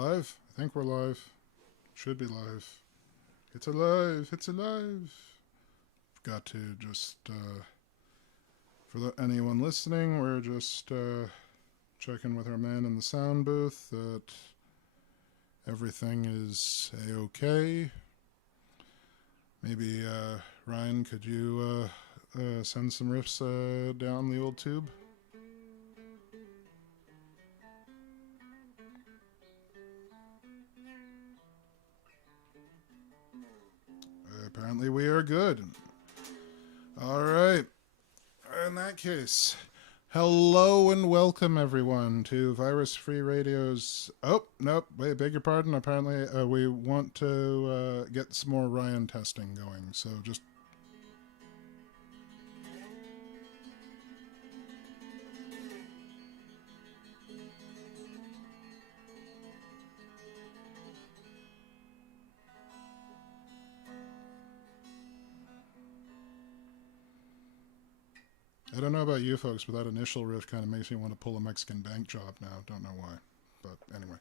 live? I think we're live. Should be live. It's alive. It's alive. Forgot to just, anyone listening, we're just checking with our man in the sound booth that everything is A-okay. Maybe, Ryan, could you send some riffs down the old tube? Apparently we are good. All right. In that case, hello and welcome everyone to Virus Free Radio's... Oh, nope, wait, beg your pardon. Apparently we want to get some more Ryan testing going, so just... I don't know about you folks, but that initial riff kind of makes me want to pull a Mexican bank job now. Don't know why, but anyway.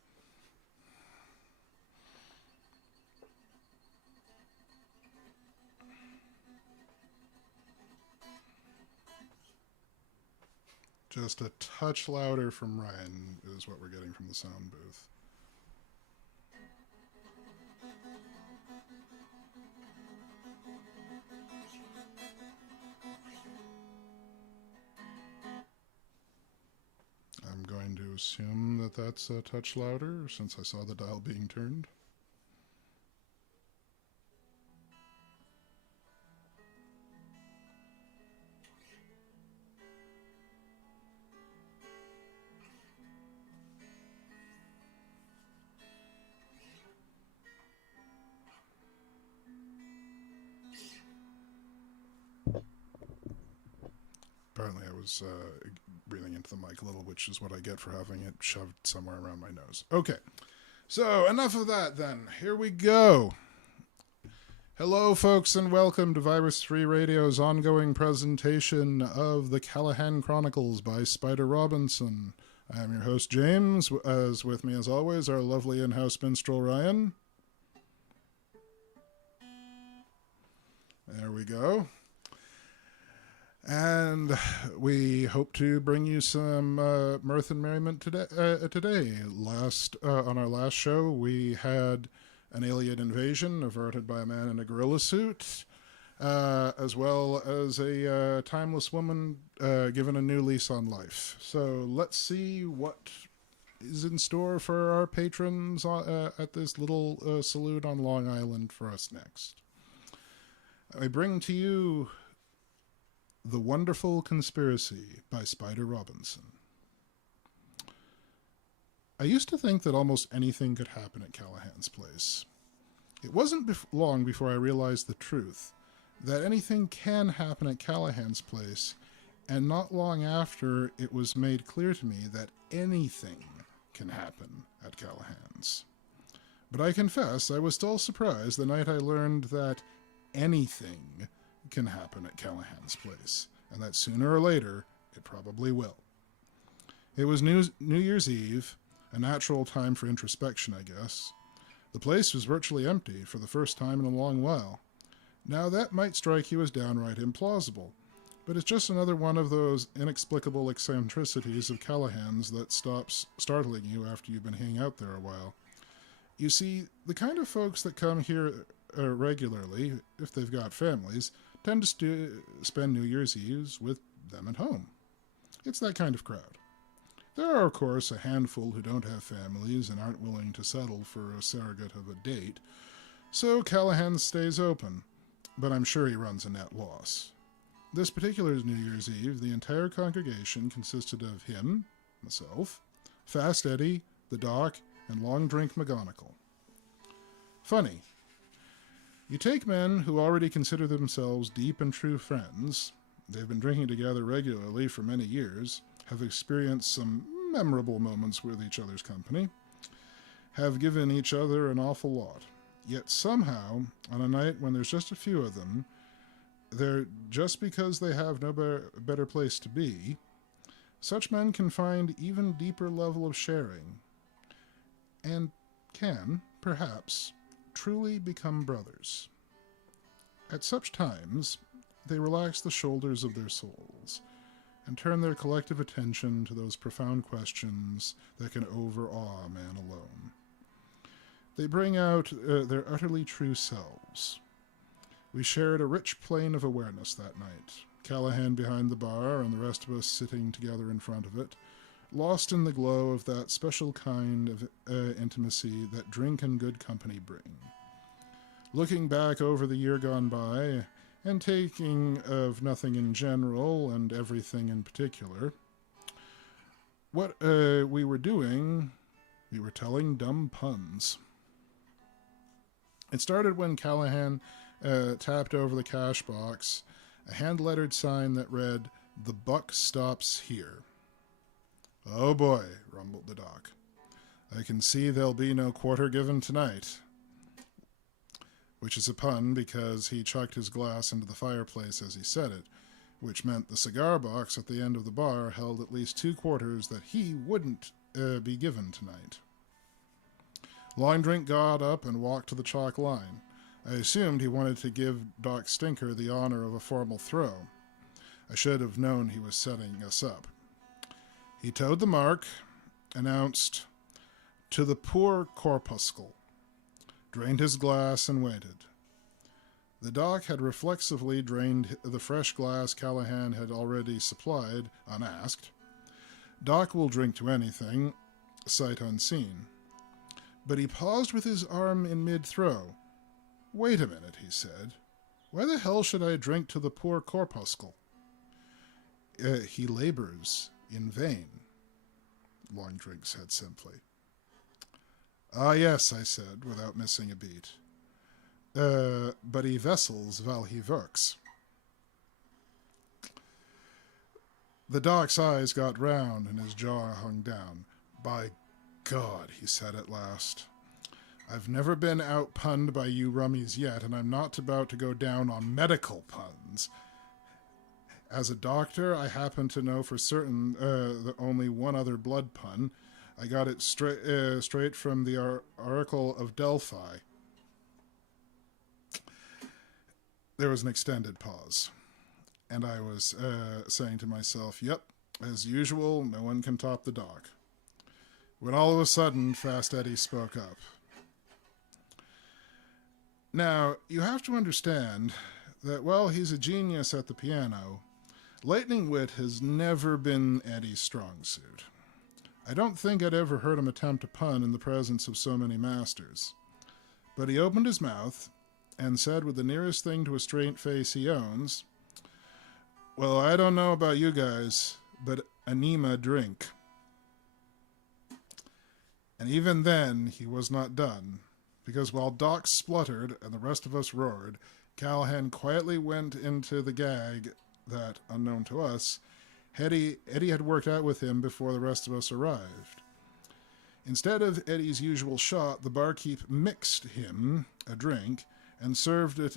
Just a touch louder from Ryan is what we're getting from the sound booth. I'm going to assume that that's a touch louder since I saw the dial being turned. Apparently I was breathing into the mic a little, which is what I get for having it shoved somewhere around my nose. Okay, so enough of that then. Here we go. Hello, folks, and welcome to Virus Free Radio's ongoing presentation of the Callahan Chronicles by Spider Robinson. I am your host, James, as with me, as always, our lovely in-house minstrel, Ryan. There we go. And we hope to bring you some mirth and merriment today. On our last show, we had an alien invasion averted by a man in a gorilla suit, as well as a timeless woman given a new lease on life. So let's see what is in store for our patrons at this little saloon on Long Island for us next. I bring to you The Wonderful Conspiracy by Spider Robinson. I used to think that almost anything could happen at Callahan's place. It wasn't long before I realized the truth, that anything can happen at Callahan's place, and not long after it was made clear to me that anything can happen at Callahan's. But I confess I was still surprised the night I learned that anything can happen at Callahan's place, and that sooner or later it probably will. It was New Year's Eve, a natural time for introspection, I guess. The place was virtually empty for the first time in a long while. Now that might strike you as downright implausible, but it's just another one of those inexplicable eccentricities of Callahan's that stops startling you after you've been hanging out there a while. You see, the kind of folks that come here regularly, if they've got families, tend to spend New Year's Eves with them at home. It's that kind of crowd. There are, of course, a handful who don't have families and aren't willing to settle for a surrogate of a date, so Callahan stays open, but I'm sure he runs a net loss. This particular New Year's Eve, the entire congregation consisted of him, myself, Fast Eddie, the Doc, and Long Drink McGonagall. Funny. You take men who already consider themselves deep and true friends, they've been drinking together regularly for many years, have experienced some memorable moments with each other's company, have given each other an awful lot. Yet somehow, on a night when there's just a few of them, they're just because they have no better place to be, such men can find even deeper level of sharing. And can, perhaps, truly become brothers. At such times, they relax the shoulders of their souls and turn their collective attention to those profound questions that can overawe man alone. They bring out their utterly true selves. We shared a rich plane of awareness that night, Callahan behind the bar and the rest of us sitting together in front of it, lost in the glow of that special kind of intimacy that drink and good company bring. Looking back over the year gone by, and taking of nothing in general and everything in particular, what we were doing, we were telling dumb puns. It started when Callahan tapped over the cash box a hand-lettered sign that read, "The buck stops here." "Oh boy," rumbled the doc. "I can see there'll be no quarter given tonight." Which is a pun because he chucked his glass into the fireplace as he said it, which meant the cigar box at the end of the bar held at least 2 quarters that he wouldn't be given tonight. Long Drink got up and walked to the chalk line. I assumed he wanted to give Doc Stinker the honor of a formal throw. I should have known he was setting us up. He toed the mark, announced, "To the poor corpuscle," drained his glass, and waited. The doc had reflexively drained the fresh glass Callahan had already supplied, unasked. Doc will drink to anything, sight unseen. But he paused with his arm in mid-throw. "Wait a minute," he said. "Why the hell should I drink to the poor corpuscle?" He labors in vain," Long Drink said simply. "Ah, yes," I said, without missing a beat. But he vessels while he works." The doc's eyes got round and his jaw hung down. "By God," he said at last, "I've never been out-punned by you rummies yet, and I'm not about to go down on medical puns. As a doctor, I happen to know for certain only one other blood pun. I got it straight from the Oracle of Delphi." There was an extended pause, and I was saying to myself, "Yep, as usual, no one can top the doc." When all of a sudden, Fast Eddie spoke up. Now, you have to understand that while he's a genius at the piano, lightning wit has never been Eddie's strong suit. I don't think I'd ever heard him attempt a pun in the presence of so many masters. But he opened his mouth and said with the nearest thing to a straight face he owns, "Well, I don't know about you guys, but anima drink." And even then, he was not done, because while Doc spluttered and the rest of us roared, Callahan quietly went into the gag that, unknown to us, Eddie had worked out with him before the rest of us arrived. Instead of Eddie's usual shot, the barkeep mixed him a drink and served it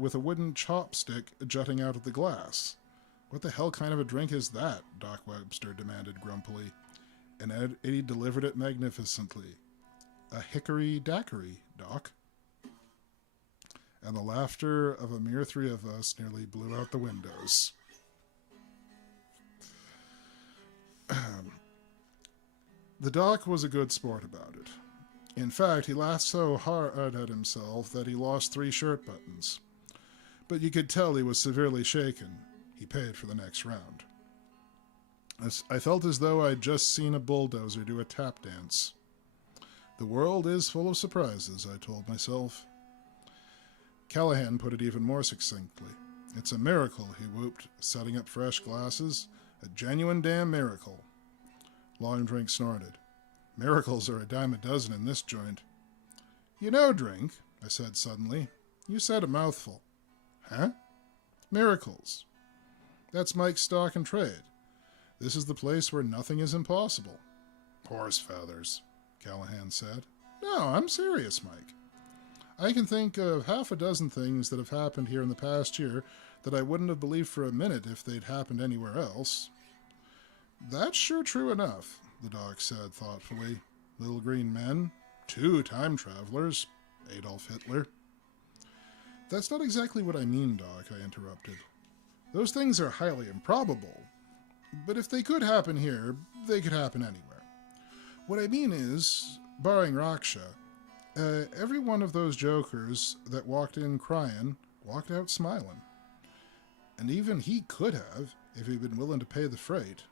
with a wooden chopstick jutting out of the glass. "What the hell kind of a drink is that?" Doc Webster demanded grumpily, and Eddie delivered it magnificently. "A hickory daiquiri, Doc." And the laughter of a mere 3 of us nearly blew out the windows. The doc was a good sport about it. In fact, he laughed so hard at himself that he lost 3 shirt buttons. But you could tell he was severely shaken. He paid for the next round. I felt as though I'd just seen a bulldozer do a tap dance. The world is full of surprises, I told myself. Callahan put it even more succinctly. "It's a miracle," he whooped, setting up fresh glasses. "A genuine damn miracle." Long Drink snorted. "Miracles are a dime a dozen in this joint." "You know, Drink," I said suddenly, "you said a mouthful." "Huh?" "Miracles. That's Mike's stock and trade. This is the place where nothing is impossible." "Horse feathers," Callahan said. "No, I'm serious, Mike. I can think of half a dozen things that have happened here in the past year that I wouldn't have believed for a minute if they'd happened anywhere else." "That's sure true enough," the doc said thoughtfully. "Little green men, 2 time travelers, Adolf Hitler. That's not exactly what I mean, Doc, I interrupted. Those things are highly improbable, but if they could happen here, they could happen anywhere. What I mean is, barring Raksha, every one of those jokers that walked in crying walked out smiling. And even he could have, if he'd been willing to pay the freight.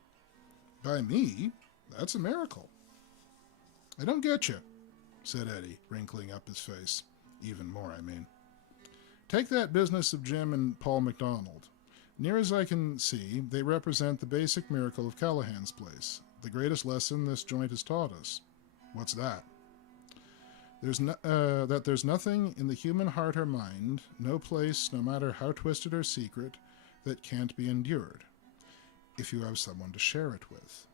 By me, that's a miracle. I don't get you, said Eddie, wrinkling up his face. Even more, I mean. Take that business of Jim and Paul MacDonald. Near as I can see, they represent the basic miracle of Callahan's place, the greatest lesson this joint has taught us. What's that? There's nothing in the human heart or mind, no place, no matter how twisted or secret, that can't be endured, if you have someone to share it with.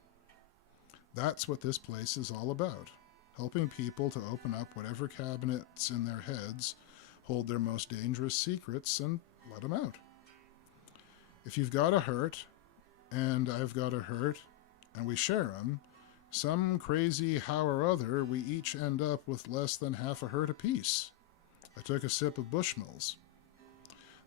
That's what this place is all about, helping people to open up whatever cabinets in their heads hold their most dangerous secrets and let them out. If you've got a hurt, and I've got a hurt, and we share them, some crazy how or other, we each end up with less than half a hurt apiece. I took a sip of Bushmills.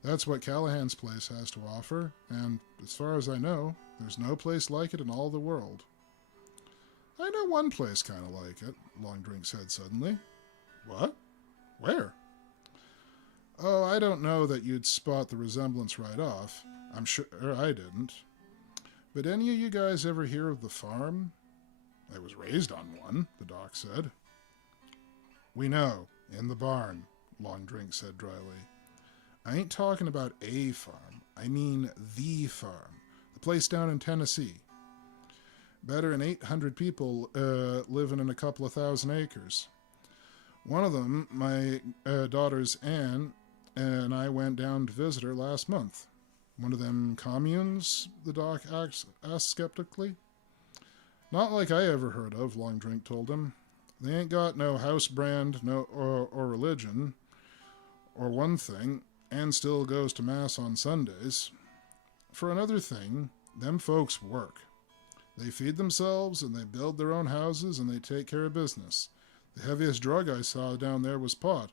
That's what Callahan's place has to offer, and as far as I know, there's no place like it in all the world. I know one place kind of like it, Longdrink said suddenly. What? Where? Oh, I don't know that you'd spot the resemblance right off. I'm sure I didn't. But any of you guys ever hear of the farm? I was raised on one, the doc said. We know, in the barn, Longdrink said dryly. I ain't talking about a farm. I mean the farm. The place down in Tennessee. Better than 800 people living in a couple of thousand acres. One of them, my daughter's Anne, and I went down to visit her last month. One of them communes, the doc asked skeptically. Not like I ever heard of, Longdrink told him. They ain't got no house brand or religion, or one thing, and still goes to Mass on Sundays. For another thing, them folks work. They feed themselves, and they build their own houses, and they take care of business. The heaviest drug I saw down there was pot,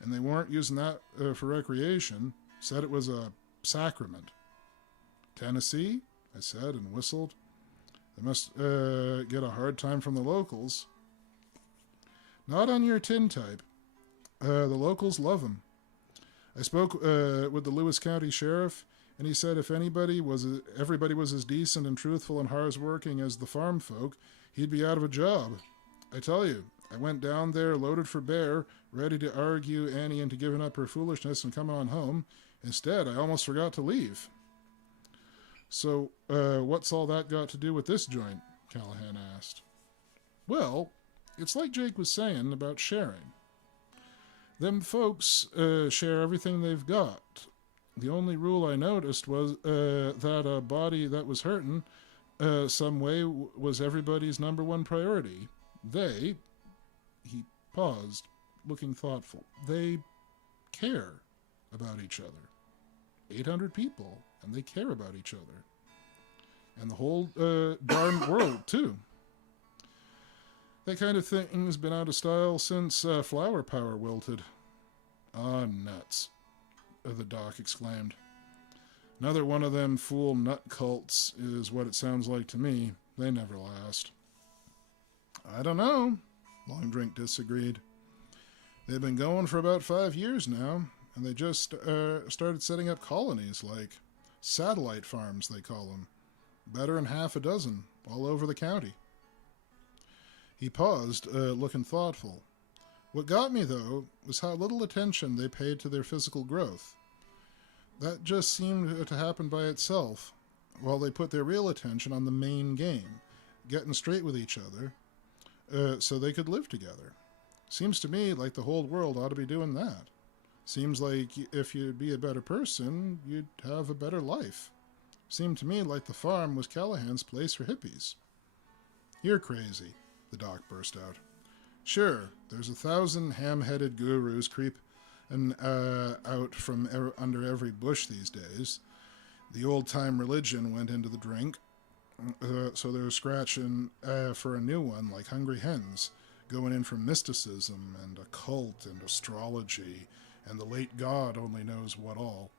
and they weren't using that for recreation, said it was a sacrament. Tennessee? I said and whistled. They must get a hard time from the locals. Not on your tin type. The locals love 'em. I spoke with the Lewis County Sheriff, and he said if everybody was as decent and truthful and hard-working as the farm folk, he'd be out of a job. I tell you, I went down there loaded for bear, ready to argue Annie into giving up her foolishness and coming on home. Instead, I almost forgot to leave. So, what's all that got to do with this joint? Callahan asked. Well, it's like Jake was saying about sharing. Them folks share everything they've got. The only rule I noticed was that a body that was hurting some way was everybody's number one priority. They, he paused, looking thoughtful, they care about each other. 800 people, and they care about each other. And the whole darn world, too. That kind of thing's been out of style since flower power wilted. Ah, nuts, the doc exclaimed. Another one of them fool nut cults is what it sounds like to me. They never last. I don't know, Longdrink disagreed. They've been going for about 5 years now, and they just started setting up colonies, like satellite farms, they call them. Better than half a dozen, all over the county. He paused, looking thoughtful. What got me, though, was how little attention they paid to their physical growth. That just seemed to happen by itself, while they put their real attention on the main game, getting straight with each other, so they could live together. Seems to me like the whole world ought to be doing that. Seems like if you'd be a better person, you'd have a better life. Seemed to me like the farm was Callahan's place for hippies. You're crazy, the doc burst out. Sure, there's 1,000 ham-headed gurus creeping out from under every bush these days. The old-time religion went into the drink, so they're scratching for a new one like hungry hens, going in for mysticism and occult and astrology and the late god only knows what all.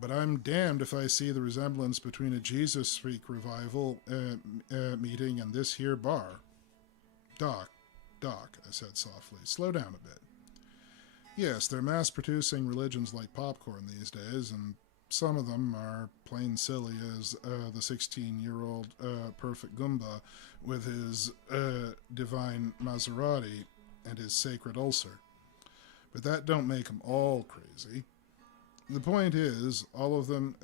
But I'm damned if I see the resemblance between a Jesus Freak revival meeting and this here bar. Doc, I said softly, slow down a bit. Yes, they're mass-producing religions like popcorn these days, and some of them are plain silly as the 16-year-old perfect Goomba with his divine Maserati and his sacred ulcer. But that don't make them all crazy. The point is, all of them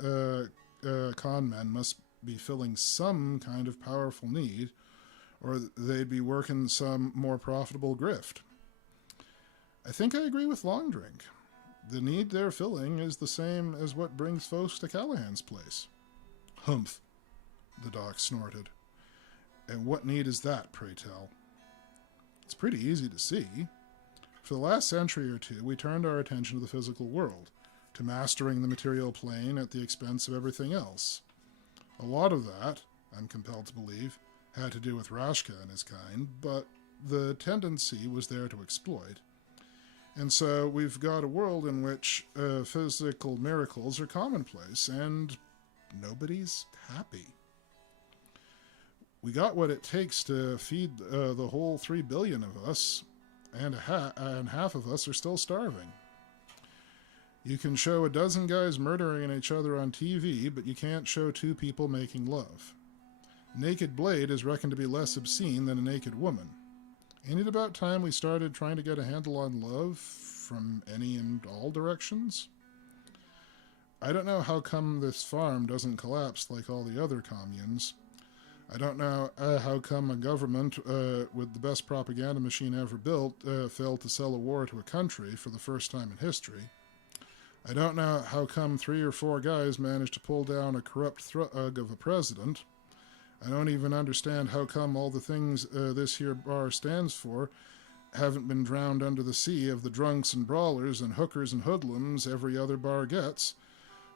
con men must be filling some kind of powerful need, or they'd be working some more profitable grift. I think I agree with Long Drink. The need they're filling is the same as what brings folks to Callahan's place. Humph, the doc snorted. And what need is that, pray tell? It's pretty easy to see. For the last century or two, we turned our attention to the physical world, to mastering the material plane at the expense of everything else. A lot of that, I'm compelled to believe, had to do with Rashka and his kind, but the tendency was there to exploit. And so we've got a world in which physical miracles are commonplace, and nobody's happy. We got what it takes to feed the whole 3 billion of us, and half of us are still starving. You can show a dozen guys murdering each other on TV, but you can't show 2 people making love. Naked blade is reckoned to be less obscene than a naked woman. Ain't it about time we started trying to get a handle on love from any and all directions? I don't know how come this farm doesn't collapse like all the other communes. I don't know how come a government with the best propaganda machine ever built failed to sell a war to a country for the first time in history. I don't know how come 3 or 4 guys managed to pull down a corrupt thug of a president. I don't even understand how come all the things this here bar stands for haven't been drowned under the sea of the drunks and brawlers and hookers and hoodlums every other bar gets.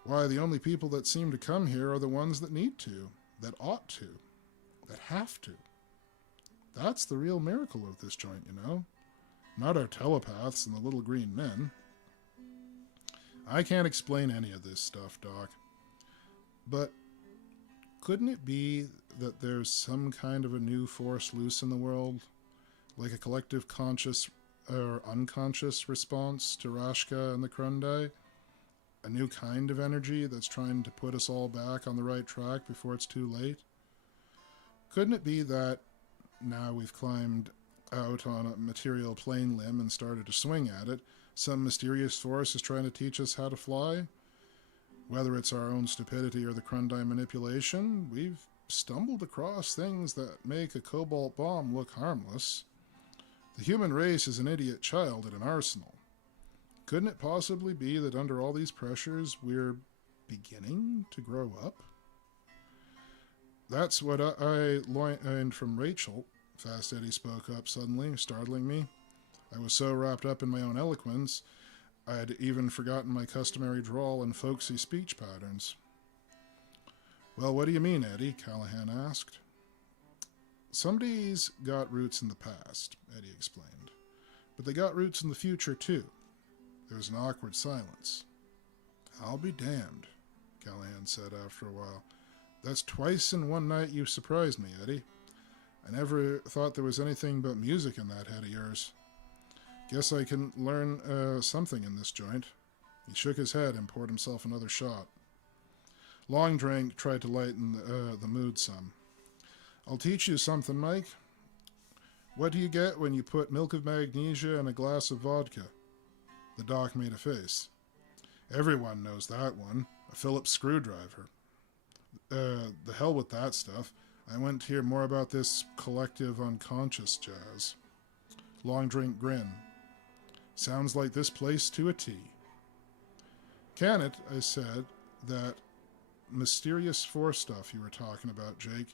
Why, the only people that seem to come here are the ones that need to, that ought to, that have to. That's the real miracle of this joint, you know. Not our telepaths and the little green men. I can't explain any of this stuff, Doc. But couldn't it be that there's some kind of a new force loose in the world? Like a collective conscious or unconscious response to Rashka and the Krundai? A new kind of energy that's trying to put us all back on the right track before it's too late? Couldn't it be that now we've climbed out on a material plane limb and started to swing at it, some mysterious force is trying to teach us how to fly? Whether it's our own stupidity or the Krundai manipulation, we've stumbled across things that make a cobalt bomb look harmless. The human race is an idiot child at an arsenal. Couldn't it possibly be that under all these pressures, we're beginning to grow up? That's what I learned from Rachel. Fast Eddie spoke up suddenly, startling me. I was so wrapped up in my own eloquence, I had even forgotten my customary drawl and folksy speech patterns. Well, what do you mean, Eddie? Callahan asked. Somebody's got roots in the past, Eddie explained. But they got roots in the future, too. There was an awkward silence. I'll be damned, Callahan said after a while. That's twice in one night you've surprised me, Eddie. I never thought there was anything but music in that head of yours. Guess I can learn something in this joint. He shook his head and poured himself another shot. Long Drink tried to lighten the mood some. I'll teach you something, Mike. What do you get when you put milk of magnesia in a glass of vodka? The doc made a face. Everyone knows that one. A Phillips screwdriver. The hell with that stuff. I went to hear more about this collective unconscious jazz. Long Drink grinned. Sounds like this place to a T. Can it, I said, that mysterious force stuff you were talking about, Jake?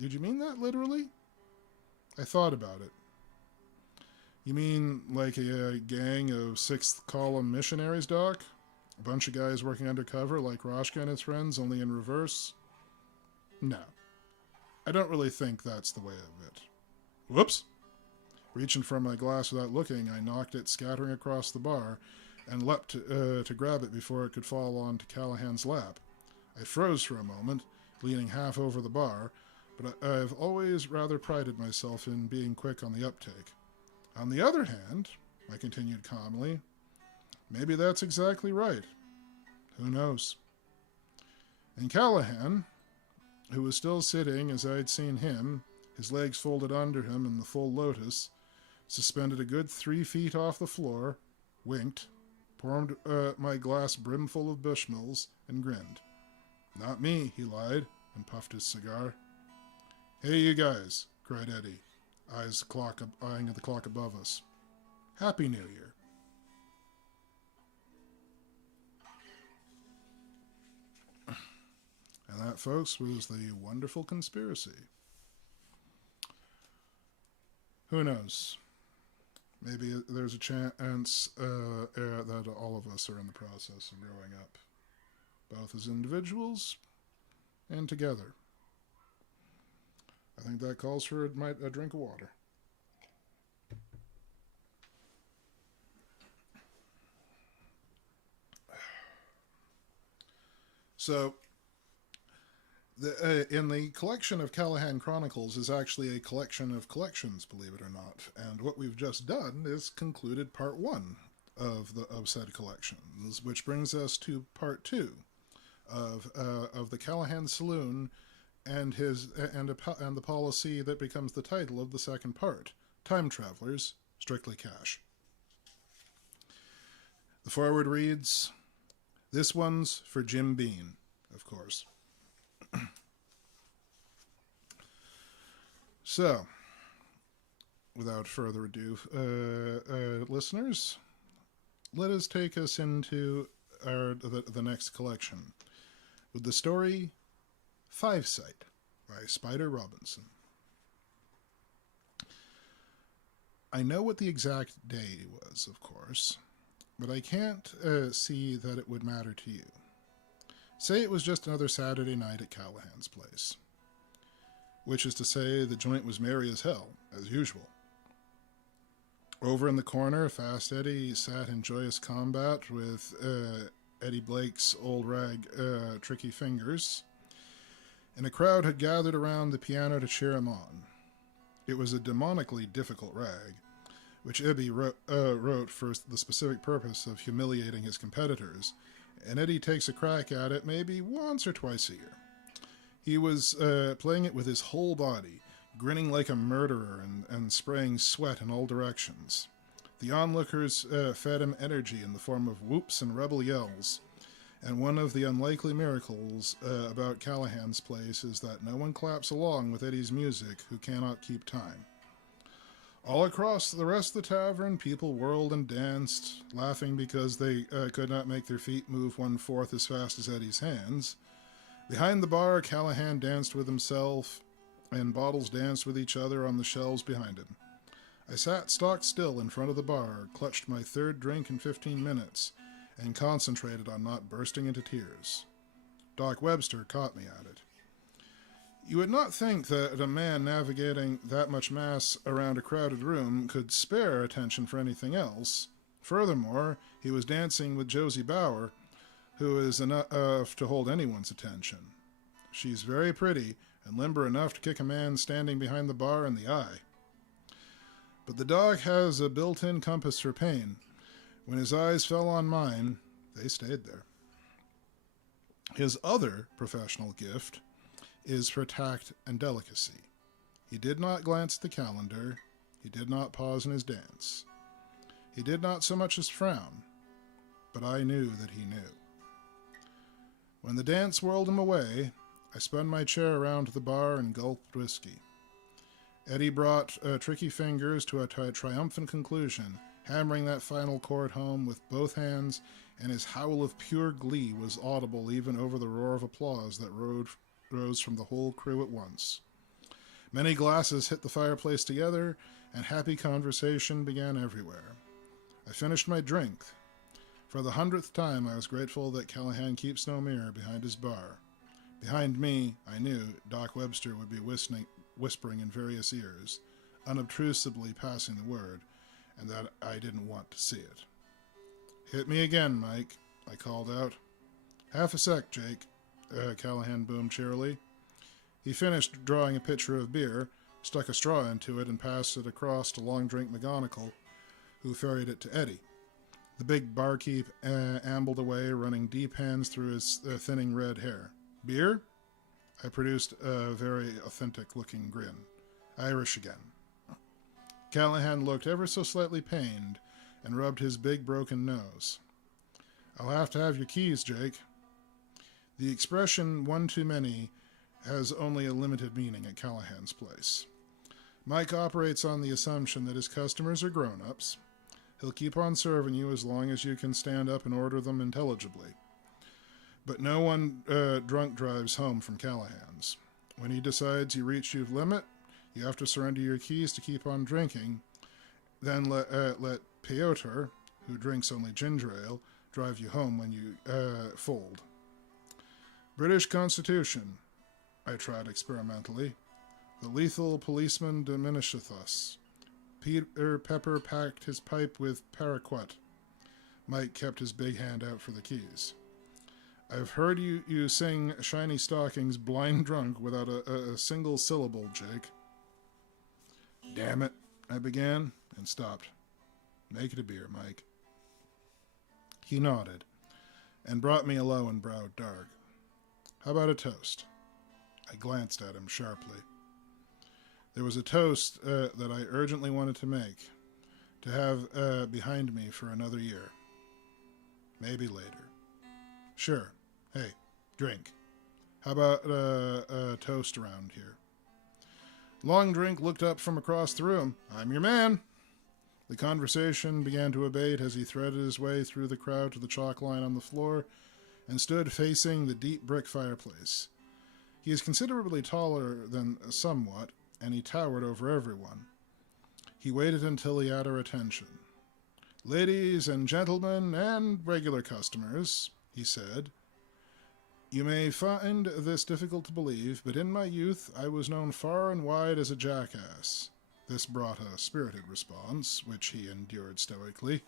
Did you mean that literally? I thought about it. You mean like a gang of sixth column missionaries, Doc? A bunch of guys working undercover like Rashka and his friends, only in reverse? No. I don't really think that's the way of it. Whoops. Reaching for my glass without looking, I knocked it scattering across the bar and leapt to grab it before it could fall onto Callahan's lap. I froze for a moment, leaning half over the bar, but I've always rather prided myself in being quick on the uptake. On the other hand, I continued calmly, maybe that's exactly right. Who knows? And Callahan, who was still sitting as I'd seen him, his legs folded under him in the full lotus, suspended a good 3 feet off the floor, winked, poured my glass brimful of Bushmills, and grinned. Not me, he lied, and puffed his cigar. Hey, you guys, cried Eddie, eyeing the clock above us. Happy New Year. And that, folks, was The Wonderful Conspiracy. Who knows? Maybe there's a chance that all of us are in the process of growing up, both as individuals and together. I think that calls for a drink of water. So, in the collection of Callahan Chronicles is actually a collection of collections, believe it or not. And what we've just done is concluded part 1 of said collections, which brings us to part 2 of the Callahan Saloon and the policy that becomes the title of the second part, Time Travelers, Strictly Cash. The foreword reads, "This one's for Jim Bean," of course. So, without further ado, listeners, let us take us into the next collection with the story Five Sight by Spider Robinson. I know what the exact day was, of course, but I can't see that it would matter to you. Say it was just another Saturday night at Callahan's place. Which is to say, the joint was merry as hell, as usual. Over in the corner, Fast Eddie sat in joyous combat with Eddie Blake's old rag, Tricky Fingers, and a crowd had gathered around the piano to cheer him on. It was a demonically difficult rag, which Eddie wrote for the specific purpose of humiliating his competitors, and Eddie takes a crack at it maybe once or twice a year. He was playing it with his whole body, grinning like a murderer and spraying sweat in all directions. The onlookers fed him energy in the form of whoops and rebel yells, and one of the unlikely miracles about Callahan's place is that no one claps along with Eddie's music who cannot keep time. All across the rest of the tavern, people whirled and danced, laughing because they could not make their feet move 1/4 as fast as Eddie's hands. Behind the bar, Callahan danced with himself, and bottles danced with each other on the shelves behind him. I sat stock still in front of the bar, clutched my third drink in 15 minutes, and concentrated on not bursting into tears. Doc Webster caught me at it. You would not think that a man navigating that much mass around a crowded room could spare attention for anything else. Furthermore, he was dancing with Josie Bauer, who is enough to hold anyone's attention. She's very pretty and limber enough to kick a man standing behind the bar in the eye. But the dog has a built-in compass for pain. When his eyes fell on mine, they stayed there. His other professional gift is for tact and delicacy. He did not glance at the calendar. He did not pause in his dance. He did not so much as frown, but I knew that he knew. When the dance whirled him away, I spun my chair around to the bar and gulped whiskey. Eddie brought Tricky Fingers to a triumphant conclusion, hammering that final chord home with both hands, and his howl of pure glee was audible even over the roar of applause that rose from the whole crew at once. Many glasses hit the fireplace together, and happy conversation began everywhere. I finished my drink. For the 100th time, I was grateful that Callahan keeps no mirror behind his bar. Behind me, I knew Doc Webster would be whispering in various ears, unobtrusively passing the word, and that I didn't want to see it. "Hit me again, Mike," I called out. "Half a sec, Jake," Callahan boomed cheerily. He finished drawing a pitcher of beer, stuck a straw into it, and passed it across to Long Drink McGonigal, who ferried it to Eddie. The big barkeep ambled away, running deep hands through his thinning red hair. "Beer?" I produced a very authentic-looking grin. "Irish again." Callahan looked ever so slightly pained and rubbed his big broken nose. "I'll have to have your keys, Jake." The expression "one too many" has only a limited meaning at Callahan's place. Mike operates on the assumption that his customers are grown-ups. He'll keep on serving you as long as you can stand up and order them intelligibly. But no one drunk drives home from Callahan's. When he decides you reached your limit, you have to surrender your keys to keep on drinking. Then let Piotr, who drinks only ginger ale, drive you home when you fold. "British Constitution," I tried experimentally. "The lethal policeman diminisheth us." Peter Pepper packed his pipe with paraquat. Mike kept his big hand out for the keys. "I've heard you sing Shiny Stockings blind drunk without a single syllable, Jake." "Damn it," I began, and stopped. "Make it a beer, Mike." He nodded, and brought me a low and browed dark. "How about a toast?" I glanced at him sharply. There was a toast that I urgently wanted to make, to have behind me for another year. Maybe later. "Sure. Hey, drink. How about a toast around here?" Long Drink looked up from across the room. "I'm your man." The conversation began to abate as he threaded his way through the crowd to the chalk line on the floor and stood facing the deep brick fireplace. He is considerably taller than somewhat, and he towered over everyone. He waited until he had our attention. "Ladies and gentlemen and regular customers," he said, "you may find this difficult to believe, but in my youth I was known far and wide as a jackass." This brought a spirited response, which he endured stoically.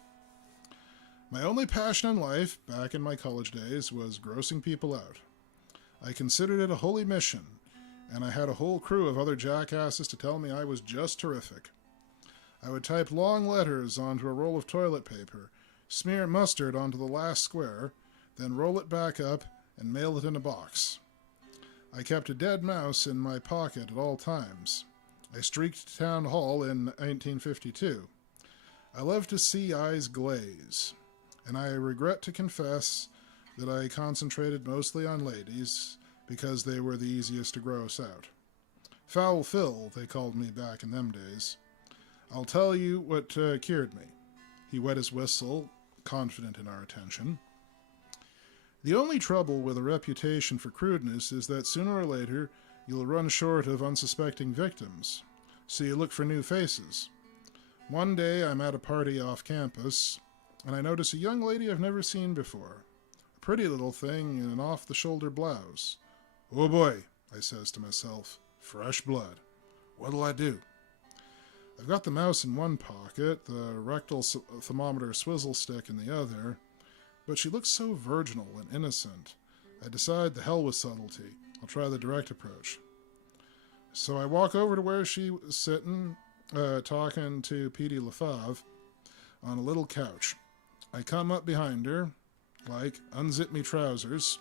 "My only passion in life, back in my college days, was grossing people out. I considered it a holy mission, and I had a whole crew of other jackasses to tell me I was just terrific. I would type long letters onto a roll of toilet paper, smear mustard onto the last square, then roll it back up and mail it in a box. I kept a dead mouse in my pocket at all times. I streaked to town hall in 1952. I love to see eyes glaze, and I regret to confess that I concentrated mostly on ladies because they were the easiest to gross out. Foul Phil, they called me back in them days. I'll tell you what cured me." He wet his whistle, confident in our attention. "The only trouble with a reputation for crudeness is that sooner or later you'll run short of unsuspecting victims, so you look for new faces. One day I'm at a party off campus, and I notice a young lady I've never seen before. A pretty little thing in an off-the-shoulder blouse. 'Oh boy,' I says to myself, 'fresh blood. What'll I do?' I've got the mouse in one pocket, the rectal thermometer swizzle stick in the other, but she looks so virginal and innocent. I decide the hell with subtlety. I'll try the direct approach. So I walk over to where she was sitting, talking to Petey Lefave on a little couch. I come up behind her, unzip me trousers,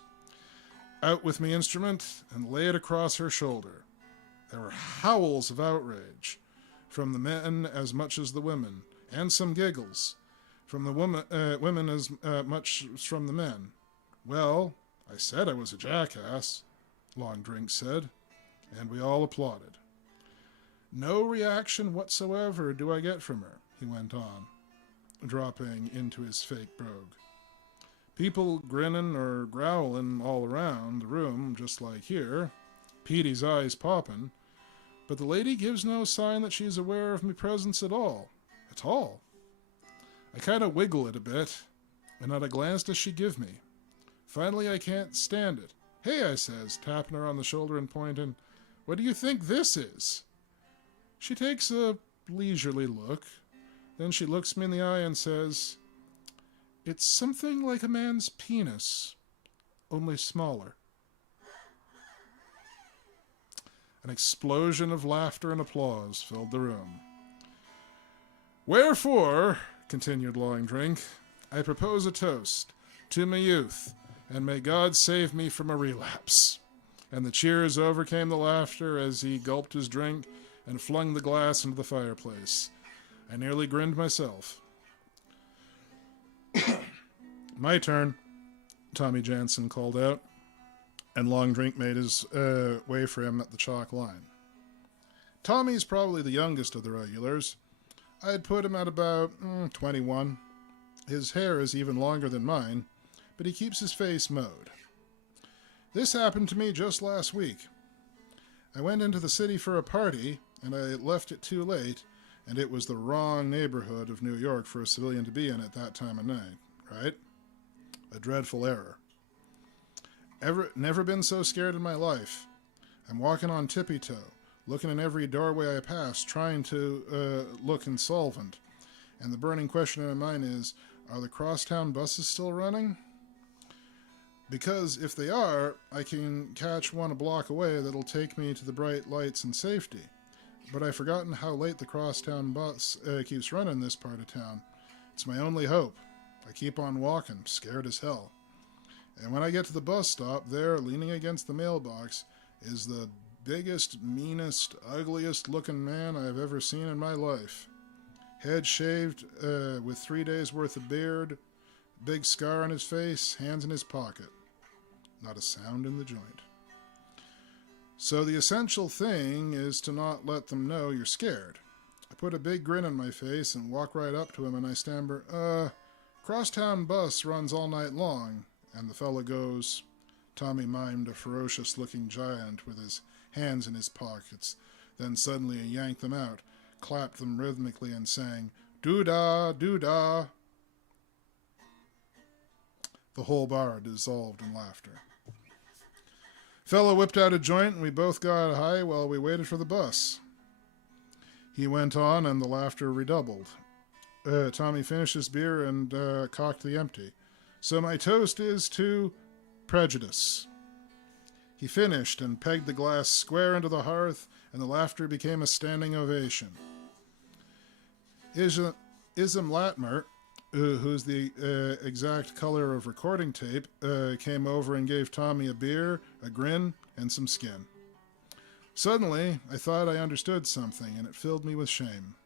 out with me instrument, and lay it across her shoulder. There were howls of outrage, from the men as much as the women, and some giggles, from the women as much as from the men. Well, I said I was a jackass, Long Drink said, and we all applauded. No reaction whatsoever do I get from her, he went on, dropping into his fake brogue. People grinning or growling all around the room, just like here, Petey's eyes popping, but the lady gives no sign that she's aware of me presence at all. At all. I kind of wiggle it a bit, and not a glance does she give me. Finally, I can't stand it. "Hey," I says, tapping her on the shoulder and pointing, "what do you think this is?" She takes a leisurely look. Then she looks me in the eye and says, "It's something like a man's penis, only smaller." An explosion of laughter and applause filled the room. "Wherefore," continued Long Drink, "I propose a toast to my youth, and may God save me from a relapse." And the cheers overcame the laughter as he gulped his drink and flung the glass into the fireplace. I nearly grinned myself. "My turn," Tommy Jansen called out, and Long Drink made his way for him at the chalk line. Tommy's probably the youngest of the regulars. I'd put him at about 21. His hair is even longer than mine, but he keeps his face mowed. This happened to me just last week. I went into the city for a party, and I left it too late, and it was the wrong neighborhood of New York for a civilian to be in at that time of night, right? A dreadful error. Never been so scared in my life. I'm walking on tippy-toe, looking in every doorway I pass, trying to look insolvent. And the burning question in my mind is, are the crosstown buses still running? Because if they are, I can catch one a block away that'll take me to the bright lights and safety. But I've forgotten how late the crosstown bus keeps running this part of town. It's my only hope. I keep on walking, scared as hell. And when I get to the bus stop, there, leaning against the mailbox, is the biggest, meanest, ugliest looking man I've ever seen in my life. Head shaved with 3 days worth of beard, big scar on his face, hands in his pocket. Not a sound in the joint. So the essential thing is to not let them know you're scared. I put a big grin on my face and walk right up to him and I stammer, "Crosstown bus runs all night long." And the fellow goes, Tommy mimed a ferocious-looking giant with his hands in his pockets. Then suddenly he yanked them out, clapped them rhythmically, and sang, "Doo-dah, doo-dah." The whole bar dissolved in laughter. Fellow whipped out a joint, and we both got high while we waited for the bus. He went on, and the laughter redoubled. Tommy finished his beer and cocked the empty. "So my toast is to prejudice." He finished and pegged the glass square into the hearth, and the laughter became a standing ovation. Ism Latimer, who's the exact color of recording tape, came over and gave Tommy a beer, a grin, and some skin. Suddenly, I thought I understood something, and it filled me with shame.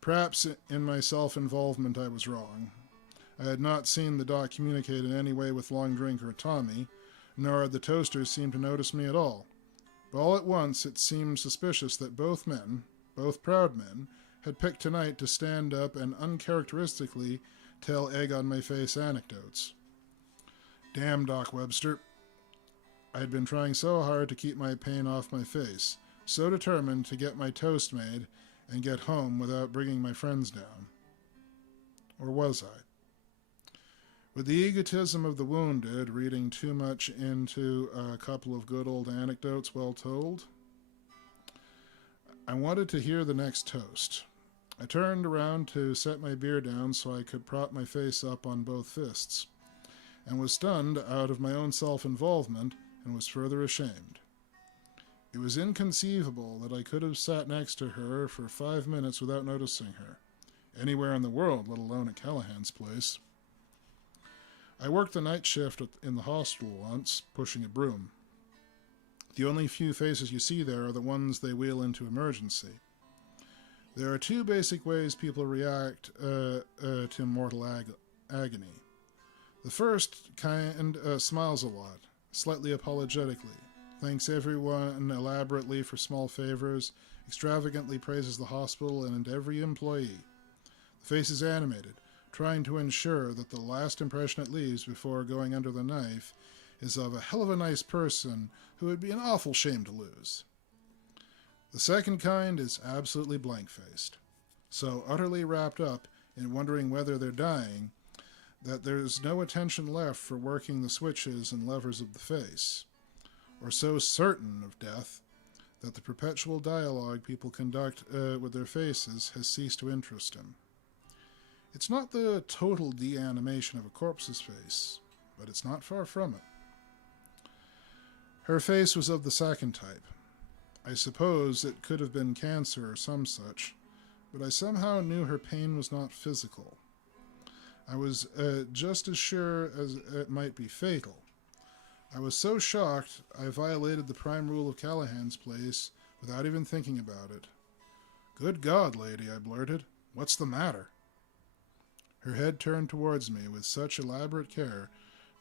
Perhaps in my self-involvement I was wrong. I had not seen the doc communicate in any way with Long Drink or Tommy, nor had the toasters seemed to notice me at all. But all at once it seemed suspicious that both men, both proud men, had picked tonight to stand up and uncharacteristically tell egg-on-my-face anecdotes. Damn, Doc Webster. I had been trying so hard to keep my pain off my face, so determined to get my toast made and get home without bringing my friends down. Or was I? With the egotism of the wounded, reading too much into a couple of good old anecdotes well told? I wanted to hear the next toast. I turned around to set my beer down so I could prop my face up on both fists, and was stunned out of my own self-involvement and was further ashamed. It was inconceivable that I could have sat next to her for 5 minutes without noticing her, anywhere in the world, let alone at Callahan's place. I worked the night shift in the hospital once, pushing a broom. The only few faces you see there are the ones they wheel into emergency. There are 2 basic ways people react to mortal agony. The first kind smiles a lot, slightly apologetically, thanks everyone elaborately for small favors, extravagantly praises the hospital and every employee. The face is animated, trying to ensure that the last impression it leaves before going under the knife is of a hell of a nice person who would be an awful shame to lose. The second kind is absolutely blank-faced, so utterly wrapped up in wondering whether they're dying that there's no attention left for working the switches and levers of the face, or so certain of death that the perpetual dialogue people conduct with their faces has ceased to interest him. It's not the total deanimation of a corpse's face, but it's not far from it. Her face was of the second type. I suppose it could have been cancer or some such, but I somehow knew her pain was not physical. I was just as sure as it might be fatal. I was so shocked I violated the prime rule of Callahan's place without even thinking about it. "Good God, lady," I blurted. "What's the matter?" Her head turned towards me with such elaborate care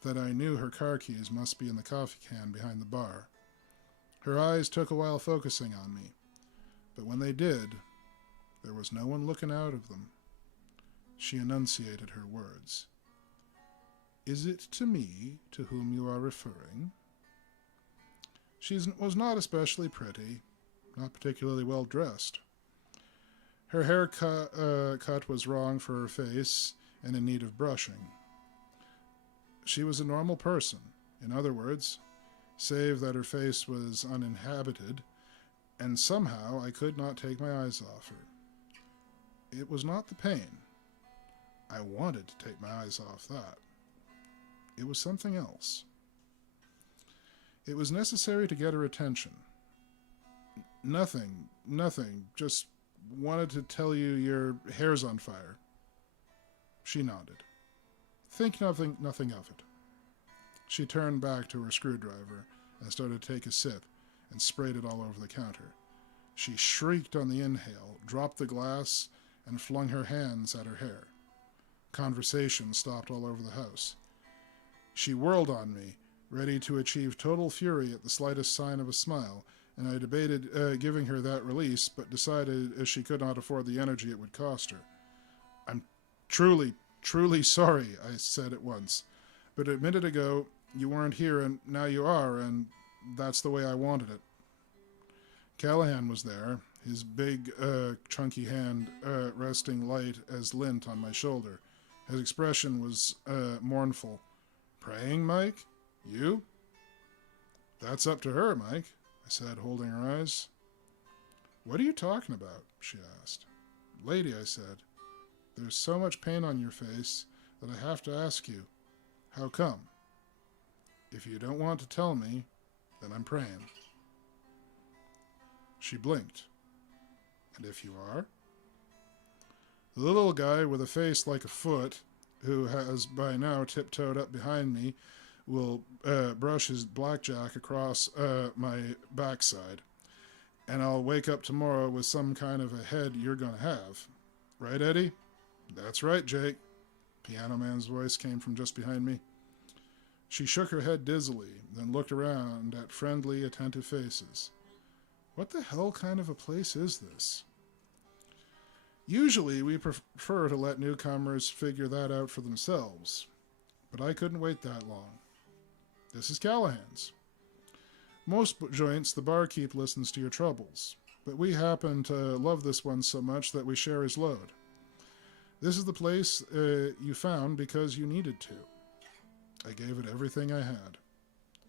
that I knew her car keys must be in the coffee can behind the bar. Her eyes took a while focusing on me, but when they did, there was no one looking out of them. She enunciated her words. "Is it to me to whom you are referring?" She was not especially pretty, not particularly well dressed. Her hair cut was wrong for her face and in need of brushing. She was a normal person, in other words, save that her face was uninhabited, and somehow I could not take my eyes off her. It was not the pain. I wanted to take my eyes off that. It was something else. It was necessary to get her attention. Nothing, just wanted to tell you your hair's on fire. She nodded. Think nothing of it. She turned back to her screwdriver and started to take a sip and sprayed it all over the counter. She shrieked on the inhale, dropped the glass, and flung her hands at her hair. Conversation stopped all over the house. She whirled on me, ready to achieve total fury at the slightest sign of a smile, and I debated giving her that release, but decided as she could not afford the energy it would cost her. "I'm truly sorry," I said at once, "but a minute ago you weren't here, and now you are, and that's the way I wanted it." Callahan was there, his big, chunky hand resting light as lint on my shoulder. His expression was mournful. "Praying, Mike? You?" "That's up to her, Mike," I said, holding her eyes. "What are you talking about?" she asked. "Lady," I said, "there's so much pain on your face that I have to ask you, how come? If you don't want to tell me, then I'm praying." She blinked. "And if you are?" The little guy with a face like a foot, who has by now tiptoed up behind me, will brush his blackjack across my backside, and I'll wake up tomorrow with some kind of a head you're going to have. Right, Eddie? "That's right, Jake." Piano Man's voice came from just behind me. She shook her head dizzily, then looked around at friendly, attentive faces. What the hell kind of a place is this? Usually we prefer to let newcomers figure that out for themselves, but I couldn't wait that long. This is Callahan's. Most joints, the barkeep listens to your troubles, but we happen to love this one so much that we share his load. This is the place you found because you needed to. I gave it everything I had.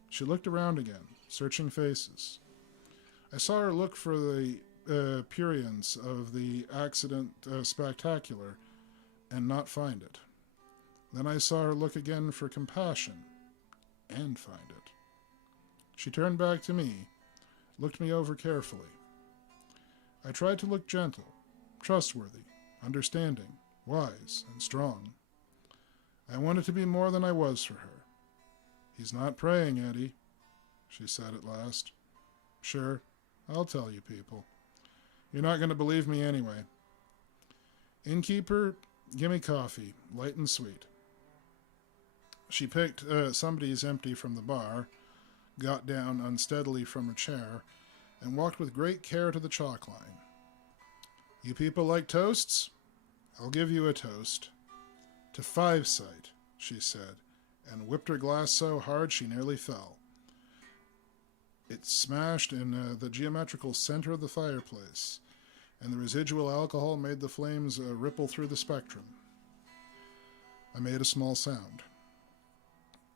She looked around again, searching faces. I saw her look for the prurience of the accident spectacular and not find it. Then I saw her look again for compassion and find it. She turned back to me, looked me over carefully. I tried to look gentle, trustworthy, understanding, wise, and strong. I wanted to be more than I was for her. "He's not praying, Eddie," she said at last. "Sure, I'll tell you people. You're not going to believe me anyway. Innkeeper, give me coffee, light and sweet." She picked somebody's empty from the bar, got down unsteadily from her chair, and walked with great care to the chalk line. "You people like toasts? I'll give you a toast. To Five Sight," she said, and whipped her glass so hard she nearly fell. It smashed in the geometrical center of the fireplace, and the residual alcohol made the flames ripple through the spectrum. I made a small sound.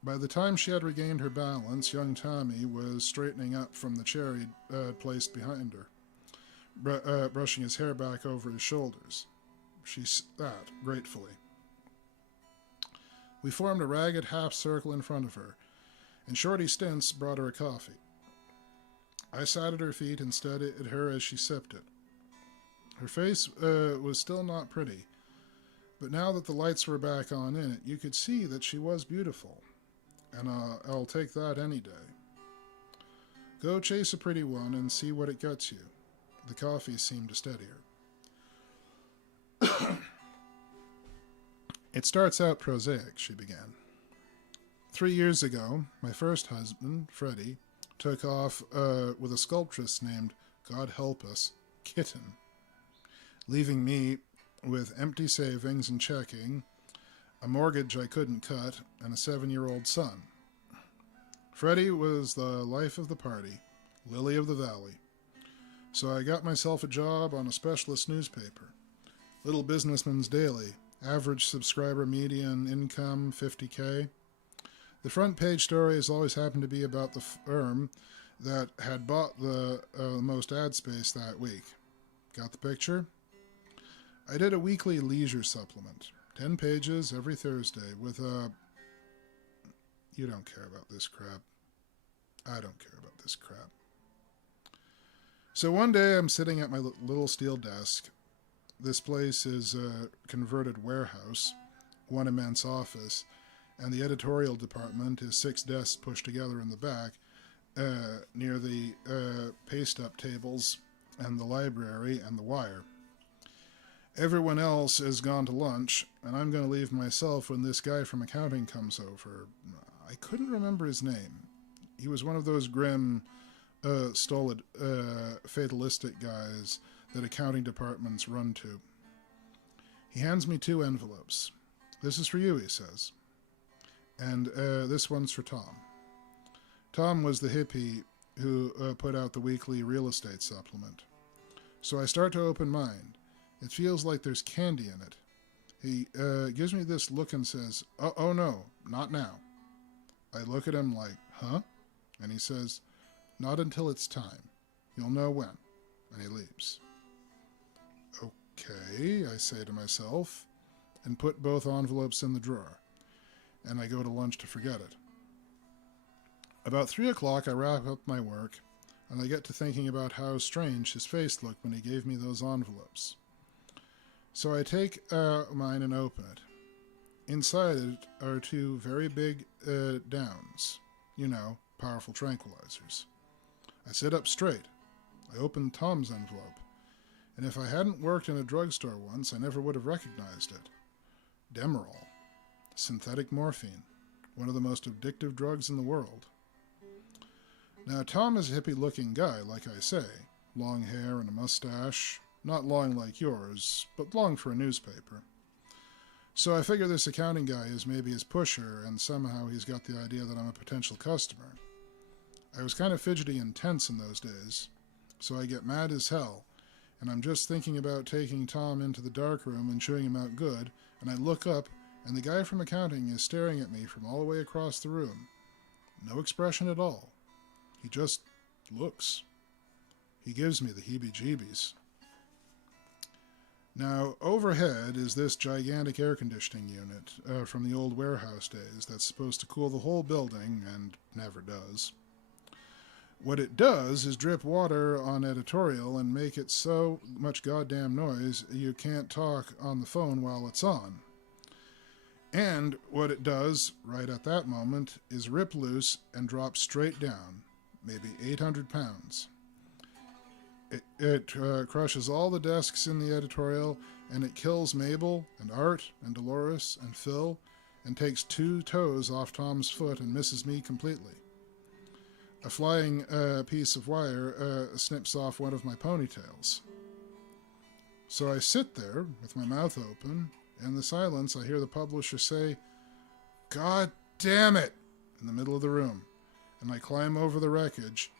By the time she had regained her balance, young Tommy was straightening up from the chair he'd placed behind her, brushing his hair back over his shoulders. She sat gratefully. We formed a ragged half circle in front of her, and Shorty Stints brought her a coffee. I sat at her feet and stared at her as she sipped it. Her face was still not pretty, but now that the lights were back on in it, you could see that she was beautiful, and I'll take that any day. Go chase a pretty one and see what it gets you. The coffee seemed to steady her. It starts out prosaic, she began. 3 years ago, my first husband, Freddie, took off with a sculptress named, God help us, Kitten, leaving me with empty savings and checking, a mortgage I couldn't cut, and a 7-year-old son. Freddie was the life of the party, lily of the valley. So I got myself a job on a specialist newspaper, Little Businessman's Daily, average subscriber median income $50K. The front page story has always happened to be about the firm that had bought the most ad space that week. Got the picture? I did a weekly leisure supplement, 10 pages every Thursday with a... You don't care about this crap. I don't care about this crap. So one day I'm sitting at my little steel desk. This place is a converted warehouse, one immense office, and the editorial department is 6 desks pushed together in the back near the paste-up tables and the library and the wire. Everyone else has gone to lunch, and I'm going to leave myself when this guy from accounting comes over. I couldn't remember his name. He was one of those grim, stolid, fatalistic guys that accounting departments run to. He hands me 2 envelopes. This is for you, he says. And this one's for Tom. Tom was the hippie who put out the weekly real estate supplement. So I start to open mine. It feels like there's candy in it. He gives me this look and says, oh no, not now. I look at him like, huh? And he says, not until it's time. You'll know when. And he leaves. Okay, I say to myself, and put both envelopes in the drawer. And I go to lunch to forget it. About 3 o'clock, I wrap up my work, and I get to thinking about how strange his face looked when he gave me those envelopes. So I take mine and open it. Inside it are 2 very big downs. You know, powerful tranquilizers. I sit up straight. I open Tom's envelope. And if I hadn't worked in a drugstore once, I never would have recognized it. Demerol. Synthetic morphine. One of the most addictive drugs in the world. Now, Tom is a hippie-looking guy, like I say. Long hair and a mustache. Not long like yours, but long for a newspaper. So I figure this accounting guy is maybe his pusher, and somehow he's got the idea that I'm a potential customer. I was kind of fidgety and tense in those days, so I get mad as hell, and I'm just thinking about taking Tom into the dark room and chewing him out good, and I look up, and the guy from accounting is staring at me from all the way across the room. No expression at all. He just looks. He gives me the heebie-jeebies. Now, overhead is this gigantic air conditioning unit from the old warehouse days that's supposed to cool the whole building, and never does. What it does is drip water on editorial and make it so much goddamn noise you can't talk on the phone while it's on. And what it does, right at that moment, is rip loose and drop straight down, maybe 800 pounds. It crushes all the desks in the editorial, and it kills Mabel and Art and Dolores and Phil, and takes 2 toes off Tom's foot and misses me completely. A flying piece of wire snips off one of my ponytails. So I sit there with my mouth open. In the silence, I hear the publisher say, "God damn it!" in the middle of the room, and I climb over the wreckage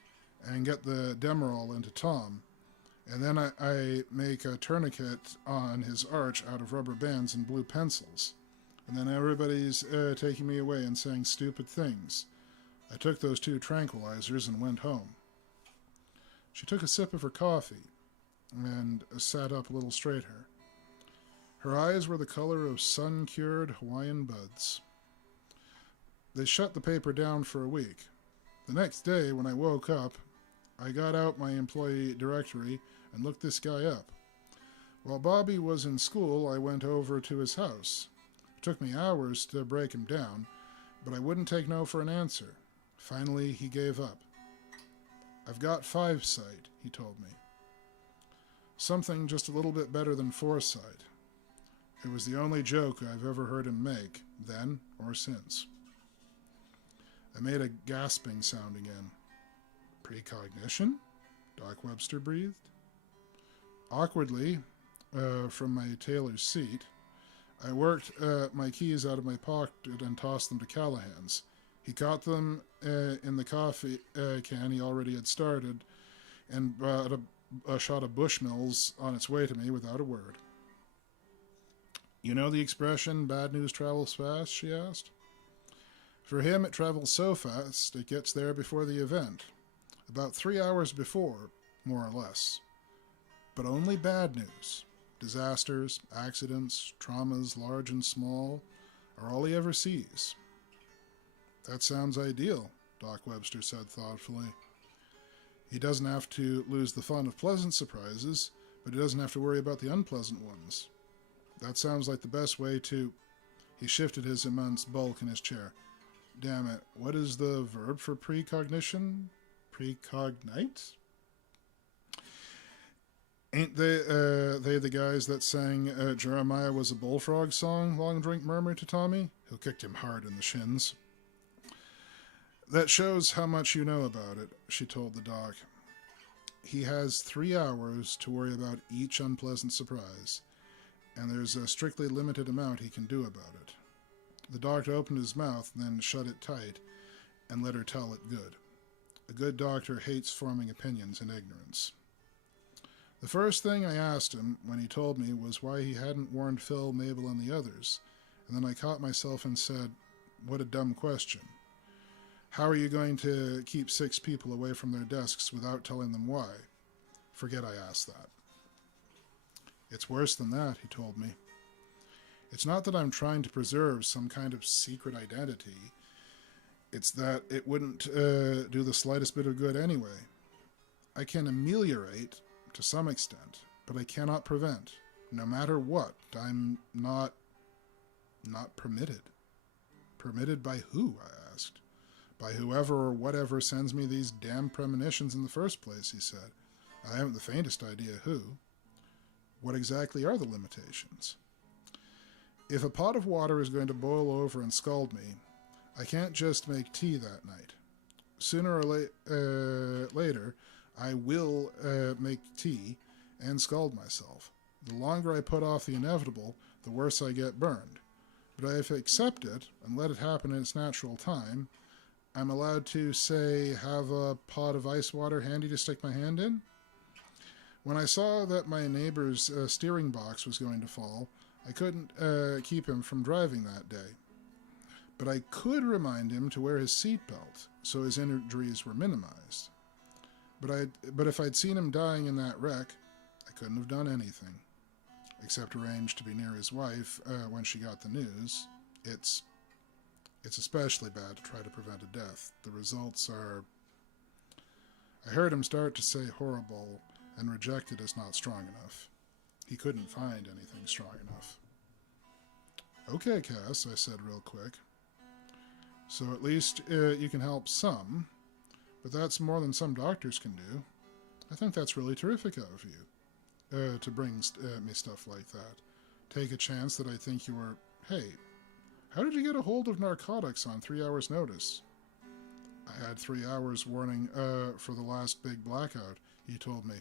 and get the Demerol into Tom, and then I make a tourniquet on his arch out of rubber bands and blue pencils. And then everybody's taking me away and saying stupid things. I took those 2 tranquilizers and went home. She took a sip of her coffee and sat up a little straighter. Her eyes were the color of sun-cured Hawaiian buds. They shut the paper down for a week. The next day, when I woke up, I got out my employee directory and looked this guy up. While Bobby was in school, I went over to his house. It took me hours to break him down, but I wouldn't take no for an answer. Finally, he gave up. I've got 5 sight, he told me. Something just a little bit better than 4 sight. It was the only joke I've ever heard him make, then or since. I made a gasping sound again. Precognition? Doc Webster breathed. Awkwardly, from my tailor's seat, I worked my keys out of my pocket and tossed them to Callahan's. He caught them in the coffee can he already had started and brought a shot of Bushmills on its way to me without a word. You know the expression, bad news travels fast, she asked. For him, it travels so fast, it gets there before the event. About 3 hours before, more or less. But only bad news. Disasters, accidents, traumas, large and small, are all he ever sees. That sounds ideal, Doc Webster said thoughtfully. He doesn't have to lose the fun of pleasant surprises, but he doesn't have to worry about the unpleasant ones. That sounds like the best way to... He shifted his immense bulk in his chair. Damn it, what is the verb for precognition? Precognite? Ain't they the guys that sang Jeremiah Was a Bullfrog song? Long Drink murmured to Tommy, who kicked him hard in the shins. That shows how much you know about it, she told the doc. He has 3 hours to worry about each unpleasant surprise, and there's a strictly limited amount he can do about it. The doctor opened his mouth, then shut it tight, and let her tell it good. A good doctor hates forming opinions in ignorance. The first thing I asked him when he told me was why he hadn't warned Phil, Mabel, and the others, and then I caught myself and said, what a dumb question. How are you going to keep 6 people away from their desks without telling them why? Forget I asked that. It's worse than that, he told me. It's not that I'm trying to preserve some kind of secret identity. It's that it wouldn't do the slightest bit of good anyway. I can ameliorate to some extent, but I cannot prevent. No matter what, I'm not permitted. Permitted by who, I asked. By whoever or whatever sends me these damn premonitions in the first place, he said. I haven't the faintest idea who. What exactly are the limitations? If a pot of water is going to boil over and scald me, I can't just make tea that night. Sooner or later, I will make tea and scald myself. The longer I put off the inevitable, the worse I get burned. But if I accept it and let it happen in its natural time, I'm allowed to, say, have a pot of ice water handy to stick my hand in? When I saw that my neighbor's steering box was going to fall, I couldn't keep him from driving that day. But I could remind him to wear his seatbelt, so his injuries were minimized. But if I'd seen him dying in that wreck, I couldn't have done anything, except arrange to be near his wife when she got the news. It's especially bad to try to prevent a death. The results are... I heard him start to say horrible and reject it as not strong enough. He couldn't find anything strong enough. Okay, Cass, I said real quick. So at least you can help some, but that's more than some doctors can do. I think that's really terrific of you, to bring me stuff like that. Take a chance that I think you were... Hey, how did you get a hold of narcotics on 3 hours' notice? I had 3 hours warning for the last big blackout, he told me.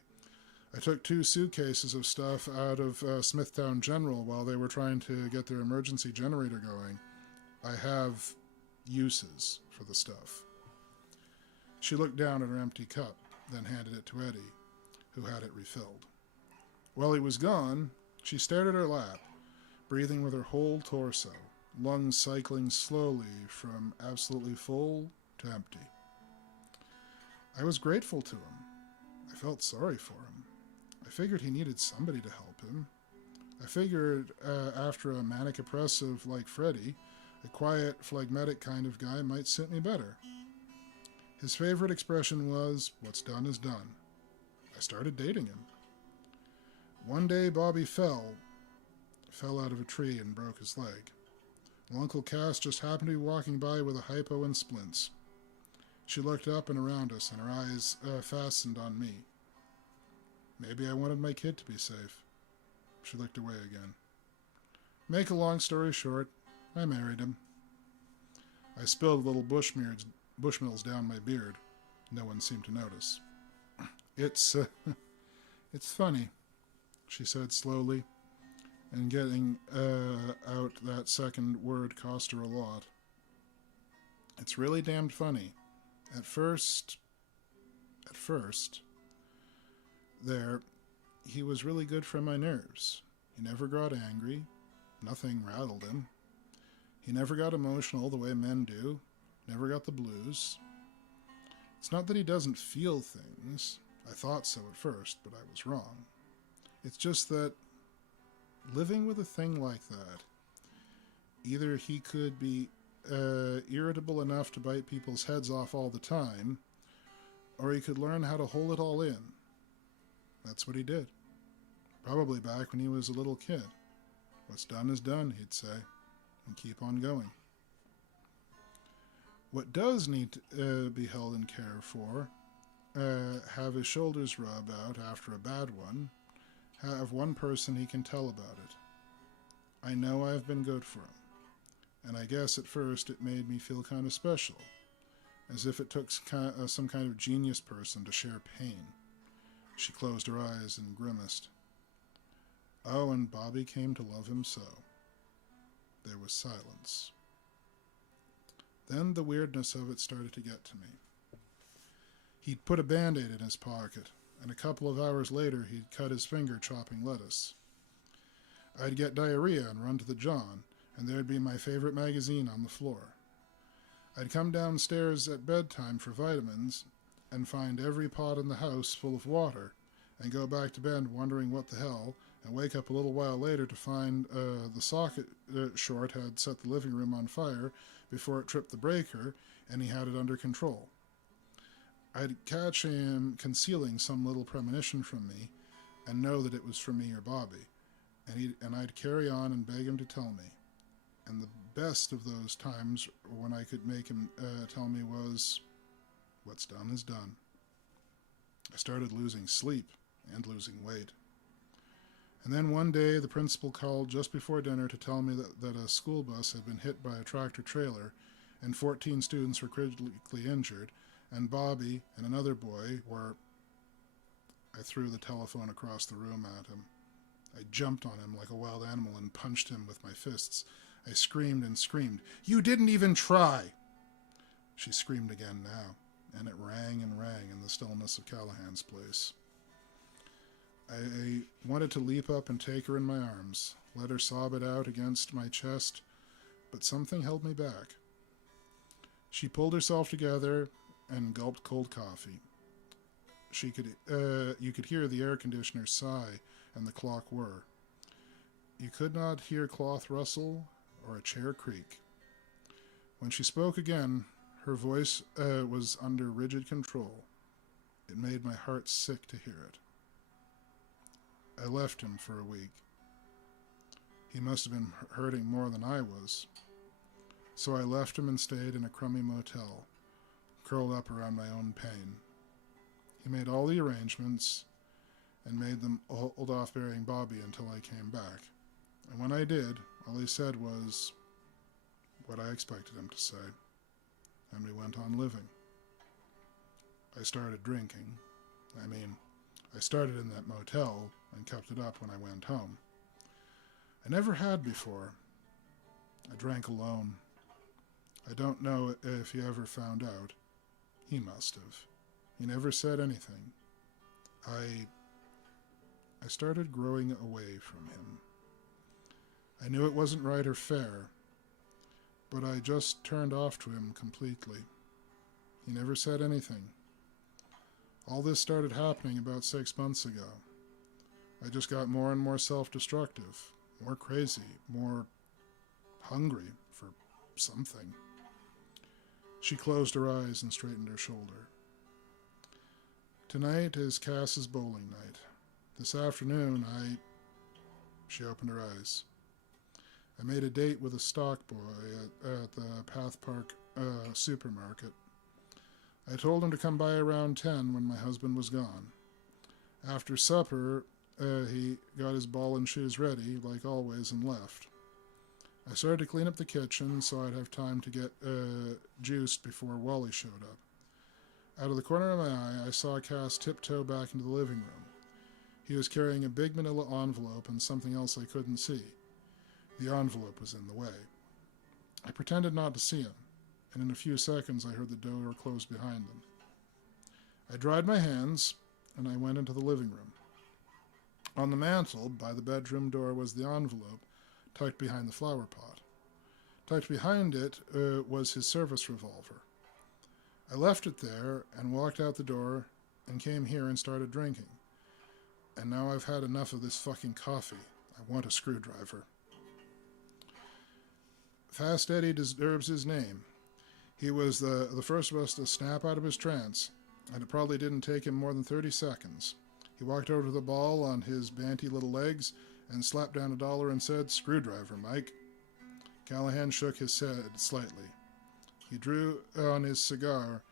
I took 2 suitcases of stuff out of Smithtown General while they were trying to get their emergency generator going. I have uses for the stuff. She looked down at her empty cup, then handed it to Eddie, who had it refilled. While he was gone, she stared at her lap, breathing with her whole torso. lungs cycling slowly from absolutely full to empty. I was grateful to him. I felt sorry for him. I figured he needed somebody to help him. I figured after a manic oppressive like Freddie, a quiet, phlegmatic kind of guy might suit me better. His favorite expression was, "What's done is done." I started dating him. One day Bobby fell out of a tree and broke his leg. Well, Uncle Cass just happened to be walking by with a hypo and splints. She looked up and around us, and her eyes fastened on me. Maybe I wanted my kid to be safe. She looked away again. Make a long story short, I married him. I spilled little Bushmills down my beard. No one seemed to notice. It's funny, she said slowly, and getting out that second word cost her a lot. It's really damned funny. At first, there, he was really good for my nerves. He never got angry. Nothing rattled him. He never got emotional the way men do. Never got the blues. It's not that he doesn't feel things. I thought so at first, but I was wrong. It's just that living with a thing like that, either he could be irritable enough to bite people's heads off all the time, or he could learn how to hold it all in. That's what he did. Probably back when he was a little kid. What's done is done, he'd say, and keep on going. What does need to be held in care for, have his shoulders rub out after a bad one, have one person he can tell about it. I know I've been good for him, and I guess at first it made me feel kind of special, as if it took some kind of genius person to share pain. She closed her eyes and grimaced. Oh, and Bobby came to love him so. There was silence. Then the weirdness of it started to get to me. He'd put a Band-Aid in his pocket, and a couple of hours later he'd cut his finger chopping lettuce. I'd get diarrhea and run to the John, and there'd be my favorite magazine on the floor. I'd come downstairs at bedtime for vitamins and find every pot in the house full of water, and go back to bed wondering what the hell, and wake up a little while later to find the socket short had set the living room on fire before it tripped the breaker, and he had it under control. I'd catch him concealing some little premonition from me, and know that it was from me or Bobby, and I'd carry on and beg him to tell me. And the best of those times when I could make him tell me was, what's done is done. I started losing sleep and losing weight. And then one day the principal called just before dinner to tell me that a school bus had been hit by a tractor trailer and 14 students were critically injured, and Bobby and another boy were... I threw the telephone across the room at him. I jumped on him like a wild animal and punched him with my fists. I screamed and screamed. You didn't even try! She screamed again now, and it rang and rang in the stillness of Callahan's place. I wanted to leap up and take her in my arms, let her sob it out against my chest, but something held me back. She pulled herself together and gulped cold coffee. You could hear the air conditioner sigh and the clock whir. You could not hear cloth rustle or a chair creak. When she spoke again, her voice was under rigid control. It made my heart sick to hear it. I left him for a week. He must have been hurting more than I was. So I left him and stayed in a crummy motel, curled up around my own pain. He made all the arrangements and made them hold off burying Bobby until I came back. And when I did, all he said was what I expected him to say, and we went on living. I started drinking. I started in that motel and kept it up when I went home. I never had before. I drank alone. I don't know if he ever found out. He must have. He never said anything. I started growing away from him. I knew it wasn't right or fair, but I just turned off to him completely. He never said anything. All this started happening about 6 months ago. I just got more and more self-destructive, more crazy, more hungry for something. She closed her eyes and straightened her shoulder. Tonight is Cass's bowling night. This afternoon, She opened her eyes. I made a date with a stock boy at the Path Park supermarket. I told him to come by around 10 when my husband was gone. After supper, he got his ball and shoes ready, like always, and left. I started to clean up the kitchen so I'd have time to get juiced before Wally showed up. Out of the corner of my eye, I saw Cass tiptoe back into the living room. He was carrying a big manila envelope and something else I couldn't see. The envelope was in the way. I pretended not to see him, and in a few seconds I heard the door close behind them. I dried my hands, and I went into the living room. On the mantel, by the bedroom door, was the envelope, tucked behind the flower pot. Tucked behind it was his service revolver. I left it there and walked out the door and came here and started drinking. And now I've had enough of this fucking coffee. I want a screwdriver. Fast Eddie deserves his name. He was the first of us to snap out of his trance, and it probably didn't take him more than 30 seconds. He walked over to the ball on his banty little legs and slapped down $1 and said, "Screwdriver, Mike." Callahan shook his head slightly. He drew on his cigar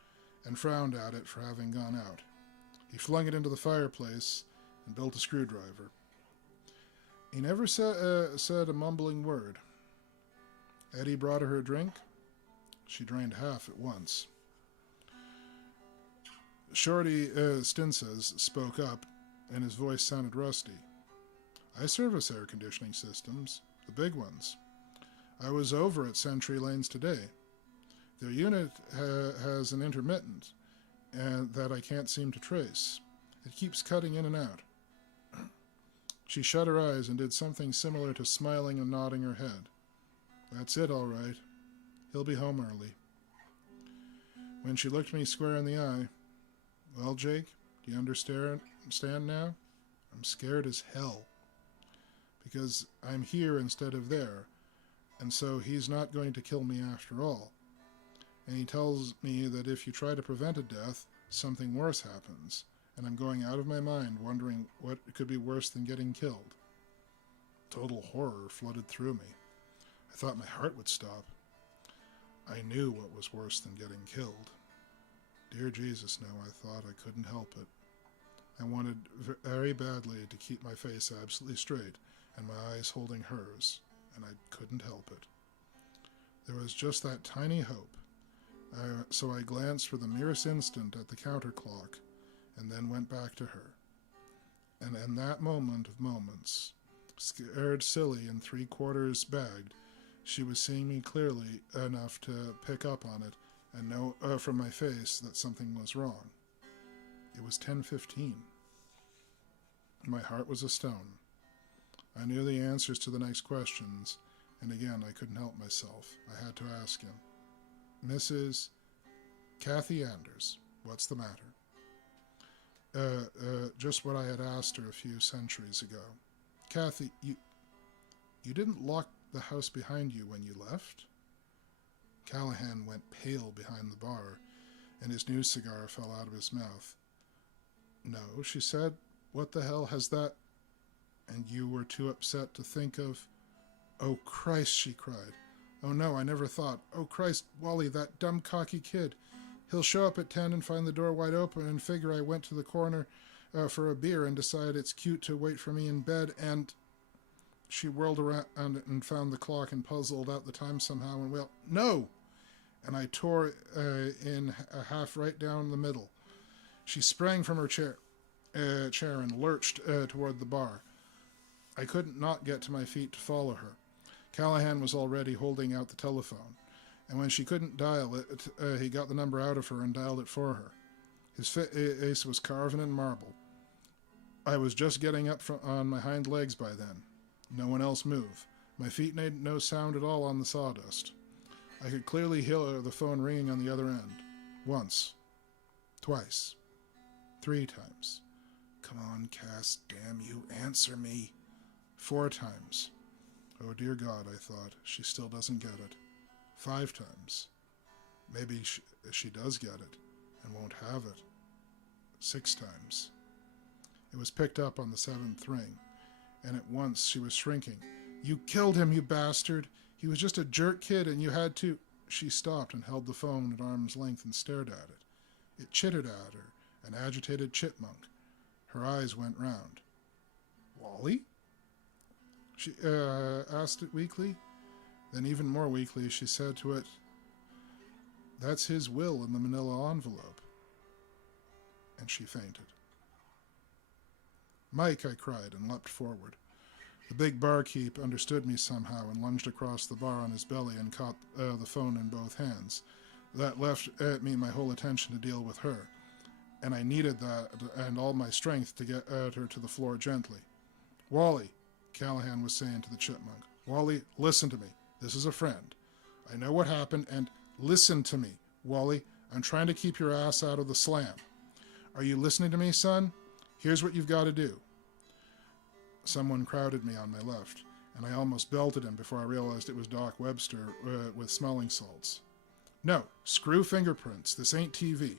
and frowned at it for having gone out. He flung it into the fireplace and built a screwdriver. He never said a mumbling word. Eddie brought her a drink. She drained half at once. Shorty Stinses spoke up, and his voice sounded rusty. "I service air conditioning systems, the big ones. I was over at Century Lanes today. Their unit has an intermittent and that I can't seem to trace. It keeps cutting in and out." She shut her eyes and did something similar to smiling and nodding her head. "That's it, all right. He'll be home early." When she looked me square in the eye, "Well, Jake, do you understand now? I'm scared as hell. Because I'm here instead of there, and so he's not going to kill me after all. And he tells me that if you try to prevent a death, something worse happens, and I'm going out of my mind wondering what could be worse than getting killed." Total horror flooded through me. I thought my heart would stop. I knew what was worse than getting killed. Dear Jesus, no, I thought I couldn't help it. I wanted very badly to keep my face absolutely straight and my eyes holding hers, and I couldn't help it. There was just that tiny hope. So I glanced for the merest instant at the counter clock and then went back to her. And in that moment of moments, scared silly and 3/4 bagged, she was seeing me clearly enough to pick up on it and know from my face that something was wrong. It was 10:15. My heart was a stone. I knew the answers to the next questions, and again I couldn't help myself. I had to ask him. "Mrs. Kathy Anders, what's the matter?" Just what I had asked her a few centuries ago. "Kathy, you didn't lock the house behind you when you left?" Callahan went pale behind the bar, and his new cigar fell out of his mouth. "No," she said. "What the hell has that—" "And you were too upset to think of—" "Oh, Christ," she cried. "Oh, no, I never thought. Oh, Christ, Wally, that dumb cocky kid. He'll show up at 10 and find the door wide open and figure I went to the corner for a beer and decide it's cute to wait for me in bed and—" She whirled around and found the clock and puzzled out the time somehow and well, "No!" And I tore in a half right down the middle. She sprang from her chair and lurched toward the bar. I couldn't not get to my feet to follow her. Callahan was already holding out the telephone, and when she couldn't dial it, he got the number out of her and dialed it for her. His face was carven in marble. I was just getting up on my hind legs by then. No one else moved. My feet made no sound at all on the sawdust. I could clearly hear the phone ringing on the other end. Once. Twice. 3 times. Come on, Cass, damn you, answer me. 4 times. Oh, dear God, I thought, she still doesn't get it. 5 times. Maybe she does get it and won't have it. 6 times. It was picked up on the 7th ring, and at once she was shrinking. You killed him, you bastard! He was just a jerk kid, and you had to... She stopped and held the phone at arm's length and stared at it. It chittered at her, an agitated chipmunk. Her eyes went round. Wally? She asked it weakly. Then even more weakly, she said to it, That's his will in the manila envelope. And she fainted. Mike, I cried and leapt forward. The big barkeep understood me somehow and lunged across the bar on his belly and caught the phone in both hands. That left me my whole attention to deal with her, and I needed that and all my strength to get her to the floor gently. Wally, Callahan was saying to the chipmunk, Wally, listen to me. This is a friend. I know what happened, and listen to me. Wally, I'm trying to keep your ass out of the slam. Are you listening to me, son? Here's what you've got to do. Someone crowded me on my left, and I almost belted him before I realized it was Doc Webster with smelling salts. No, screw fingerprints. This ain't TV.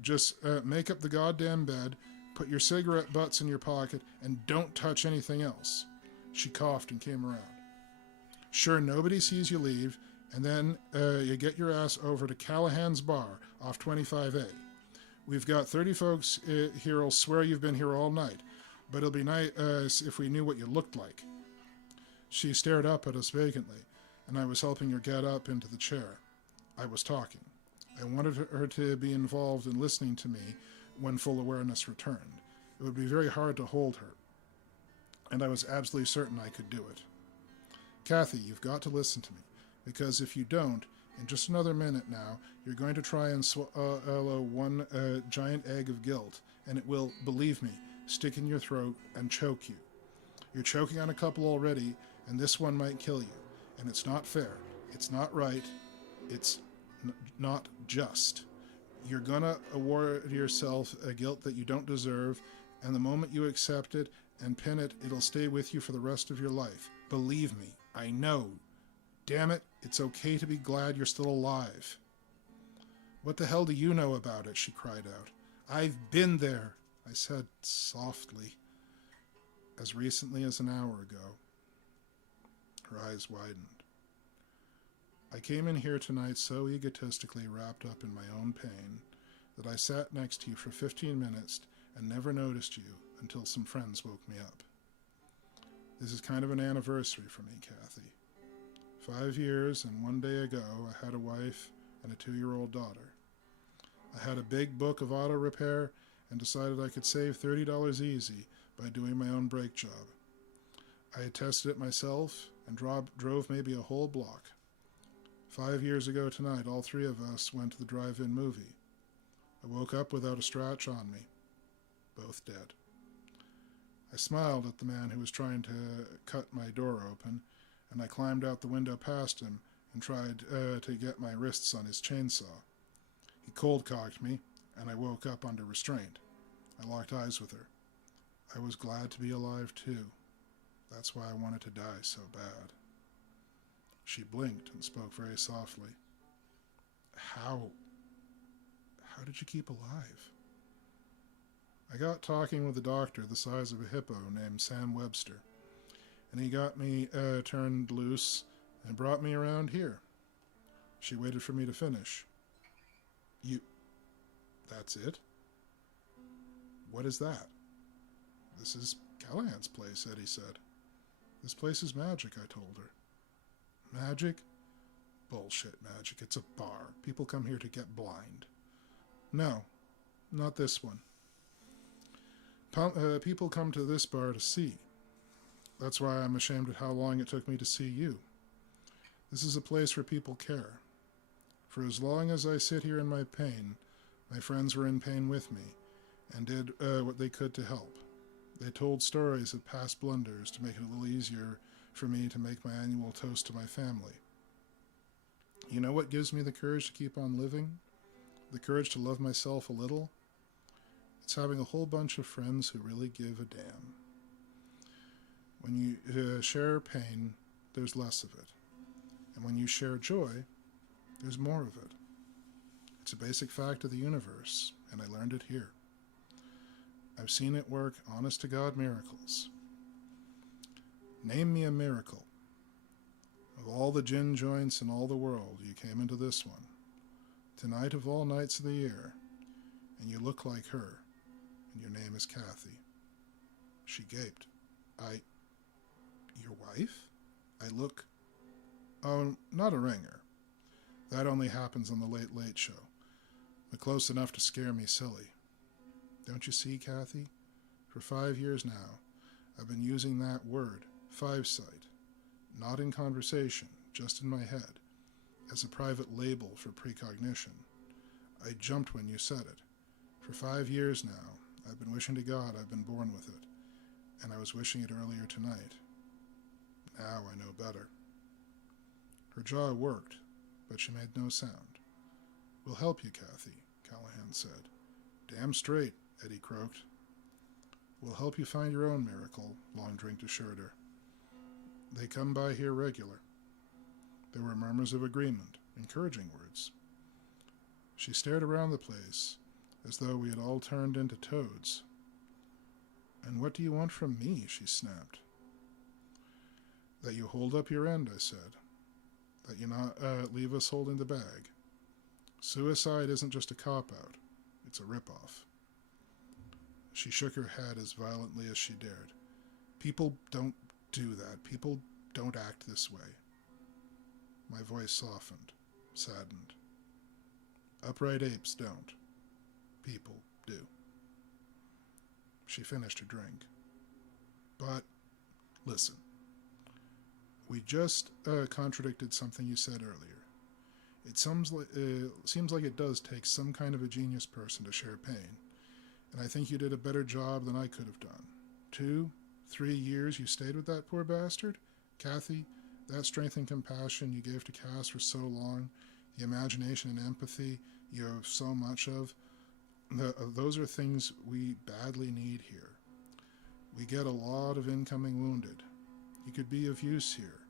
Just make up the goddamn bed, put your cigarette butts in your pocket, and don't touch anything else. She coughed and came around. Sure, nobody sees you leave, and then you get your ass over to Callahan's bar off 25A. We've got 30 folks here who'll swear you've been here all night, but it'll be nice if we knew what you looked like. She stared up at us vacantly, and I was helping her get up into the chair. I was talking. I wanted her to be involved in listening to me when full awareness returned. It would be very hard to hold her, and I was absolutely certain I could do it. Kathy, you've got to listen to me, because if you don't, in just another minute now, you're going to try and swallow one giant egg of guilt, and it will, believe me, stick in your throat and choke you. You're choking on a couple already, and this one might kill you. And it's not fair. It's not right. It's not just. You're gonna award yourself a guilt that you don't deserve, and the moment you accept it and pin it, it'll stay with you for the rest of your life. Believe me, I know. Damn it, it's okay to be glad you're still alive. What the hell do you know about it? She cried out. I've been there, I said softly, as recently as an hour ago. Her eyes widened. I came in here tonight so egotistically wrapped up in my own pain that I sat next to you for 15 minutes and never noticed you until some friends woke me up. This is kind of an anniversary for me, Kathy. 5 years and 1 day ago, I had a wife and a 2-year-old daughter. I had a big book of auto repair and decided I could save $30 easy by doing my own brake job. I had tested it myself and drove maybe a whole block. 5 years ago tonight, all 3 of us went to the drive-in movie. I woke up without a scratch on me. Both dead. I smiled at the man who was trying to cut my door open, and I climbed out the window past him and tried to get my wrists on his chainsaw. He cold-cocked me, and I woke up under restraint. I locked eyes with her. I was glad to be alive, too. That's why I wanted to die so bad. She blinked and spoke very softly. How did you keep alive? I got talking with a doctor the size of a hippo named Sam Webster, and he got me turned loose and brought me around here. She waited for me to finish. That's it? What is that? This is Callahan's place, Eddie said. This place is magic, I told her. Magic? Bullshit magic. It's a bar. People come here to get blind. No, not this one. People come to this bar to see. That's why I'm ashamed at how long it took me to see you. This is a place where people care. For as long as I sit here in my pain, my friends were in pain with me and did what they could to help. They told stories of past blunders to make it a little easier for me to make my annual toast to my family. You know what gives me the courage to keep on living? The courage to love myself a little? It's having a whole bunch of friends who really give a damn. When you share pain, there's less of it. And when you share joy, there's more of it. It's a basic fact of the universe, and I learned it here. I've seen it work honest-to-God miracles. Name me a miracle. Of all the gin joints in all the world, you came into this one. Tonight of all nights of the year, and you look like her, and your name is Kathy. She gaped. Your wife? I look... Oh, not a ringer. That only happens on the Late Late Show, but close enough to scare me silly. Don't you see, Kathy? For 5 years now, I've been using that word, five-sight, not in conversation, just in my head, as a private label for precognition. I jumped when you said it. For 5 years now, I've been wishing to God I've been born with it, and I was wishing it earlier tonight. Now I know better. Her jaw worked, but she made no sound. We'll help you, Kathy, Callahan said. Damn straight, Eddie croaked. We'll help you find your own miracle, Longdrink assured her. They come by here regular. There were murmurs of agreement, encouraging words. She stared around the place, as though we had all turned into toads. And what do you want from me? She snapped. That you hold up your end, I said. That you not leave us holding the bag. Suicide isn't just a cop-out. It's a rip-off. She shook her head as violently as she dared. People don't do that. People don't act this way. My voice softened, saddened. Upright apes don't. People do. She finished her drink. But, listen. We just contradicted something you said earlier. It seems like it does take some kind of a genius person to share pain, and I think you did a better job than I could have done. 2, 3 years you stayed with that poor bastard? Kathy, that strength and compassion you gave to Cass for so long, the imagination and empathy you have so much of, those are things we badly need here. We get a lot of incoming wounded. You could be of use here,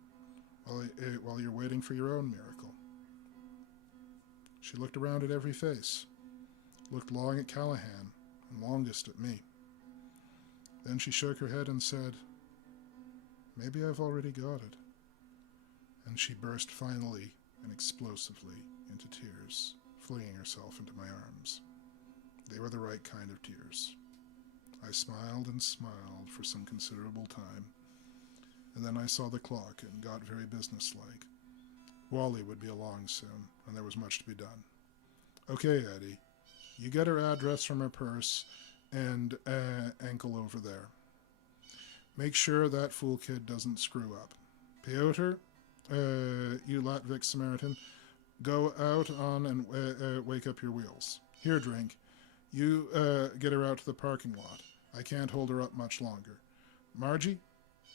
while you're waiting for your own miracle. She looked around at every face, looked long at Callahan, and longest at me. Then she shook her head and said, Maybe I've already got it. And she burst finally and explosively into tears, flinging herself into my arms. They were the right kind of tears. I smiled and smiled for some considerable time, and then I saw the clock and got very businesslike. Wally would be along soon, and there was much to be done. Okay, Eddie, you get her address from her purse and ankle over there. Make sure that fool kid doesn't screw up. Piotr, you Latvic Samaritan, go out on and wake up your wheels. Here, drink. You get her out to the parking lot. I can't hold her up much longer. Margie,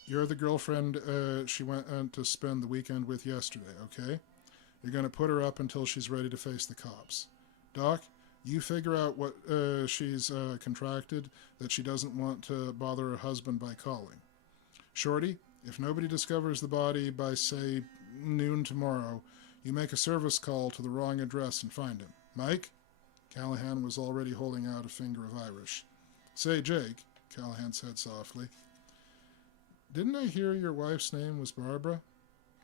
you're the girlfriend she went to spend the weekend with yesterday, okay? You're going to put her up until she's ready to face the cops. Doc, you figure out what she's contracted that she doesn't want to bother her husband by calling. Shorty, if nobody discovers the body by, say, noon tomorrow, you make a service call to the wrong address and find him. Mike? Callahan was already holding out a finger of Irish. Say, Jake, Callahan said softly. Didn't I hear your wife's name was Barbara?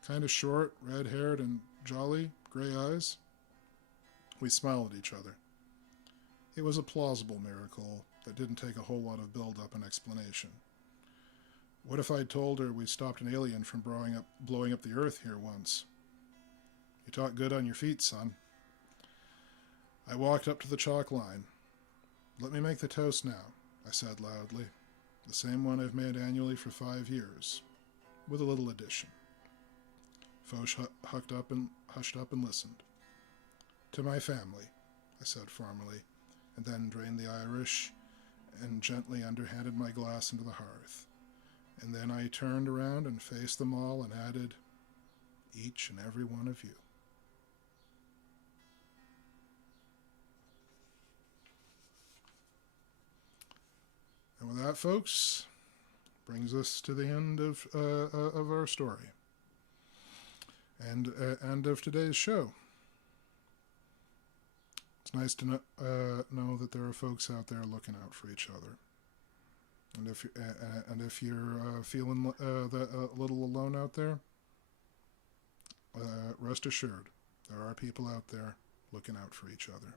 Kind of short, red-haired, and jolly, gray eyes? We smiled at each other. It was a plausible miracle that didn't take a whole lot of build-up and explanation. What if I'd told her we stopped an alien from blowing up the Earth here once? You talk good on your feet, son. I walked up to the chalk line. Let me make the toast now, I said loudly. The same one I've made annually for 5 years, with a little addition. Foch hushed up and listened. To my family, I said formally, and then drained the Irish and gently underhanded my glass into the hearth. And then I turned around and faced them all and added, each and every one of you. And with that, folks, brings us to the end of our story and of today's show. It's nice to know that there are folks out there looking out for each other. And if you're feeling a little alone out there, rest assured, there are people out there looking out for each other.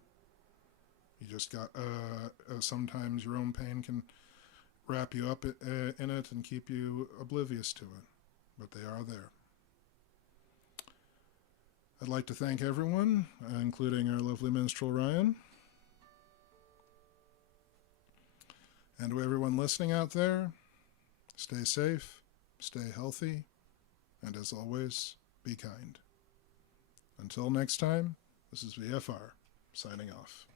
You just got sometimes your own pain can wrap you up in it and keep you oblivious to it, but they are there. I'd like to thank everyone, including our lovely minstrel Ryan, and to everyone listening out there. Stay safe, stay healthy, and as always, be kind. Until next time, this is VFR, signing off.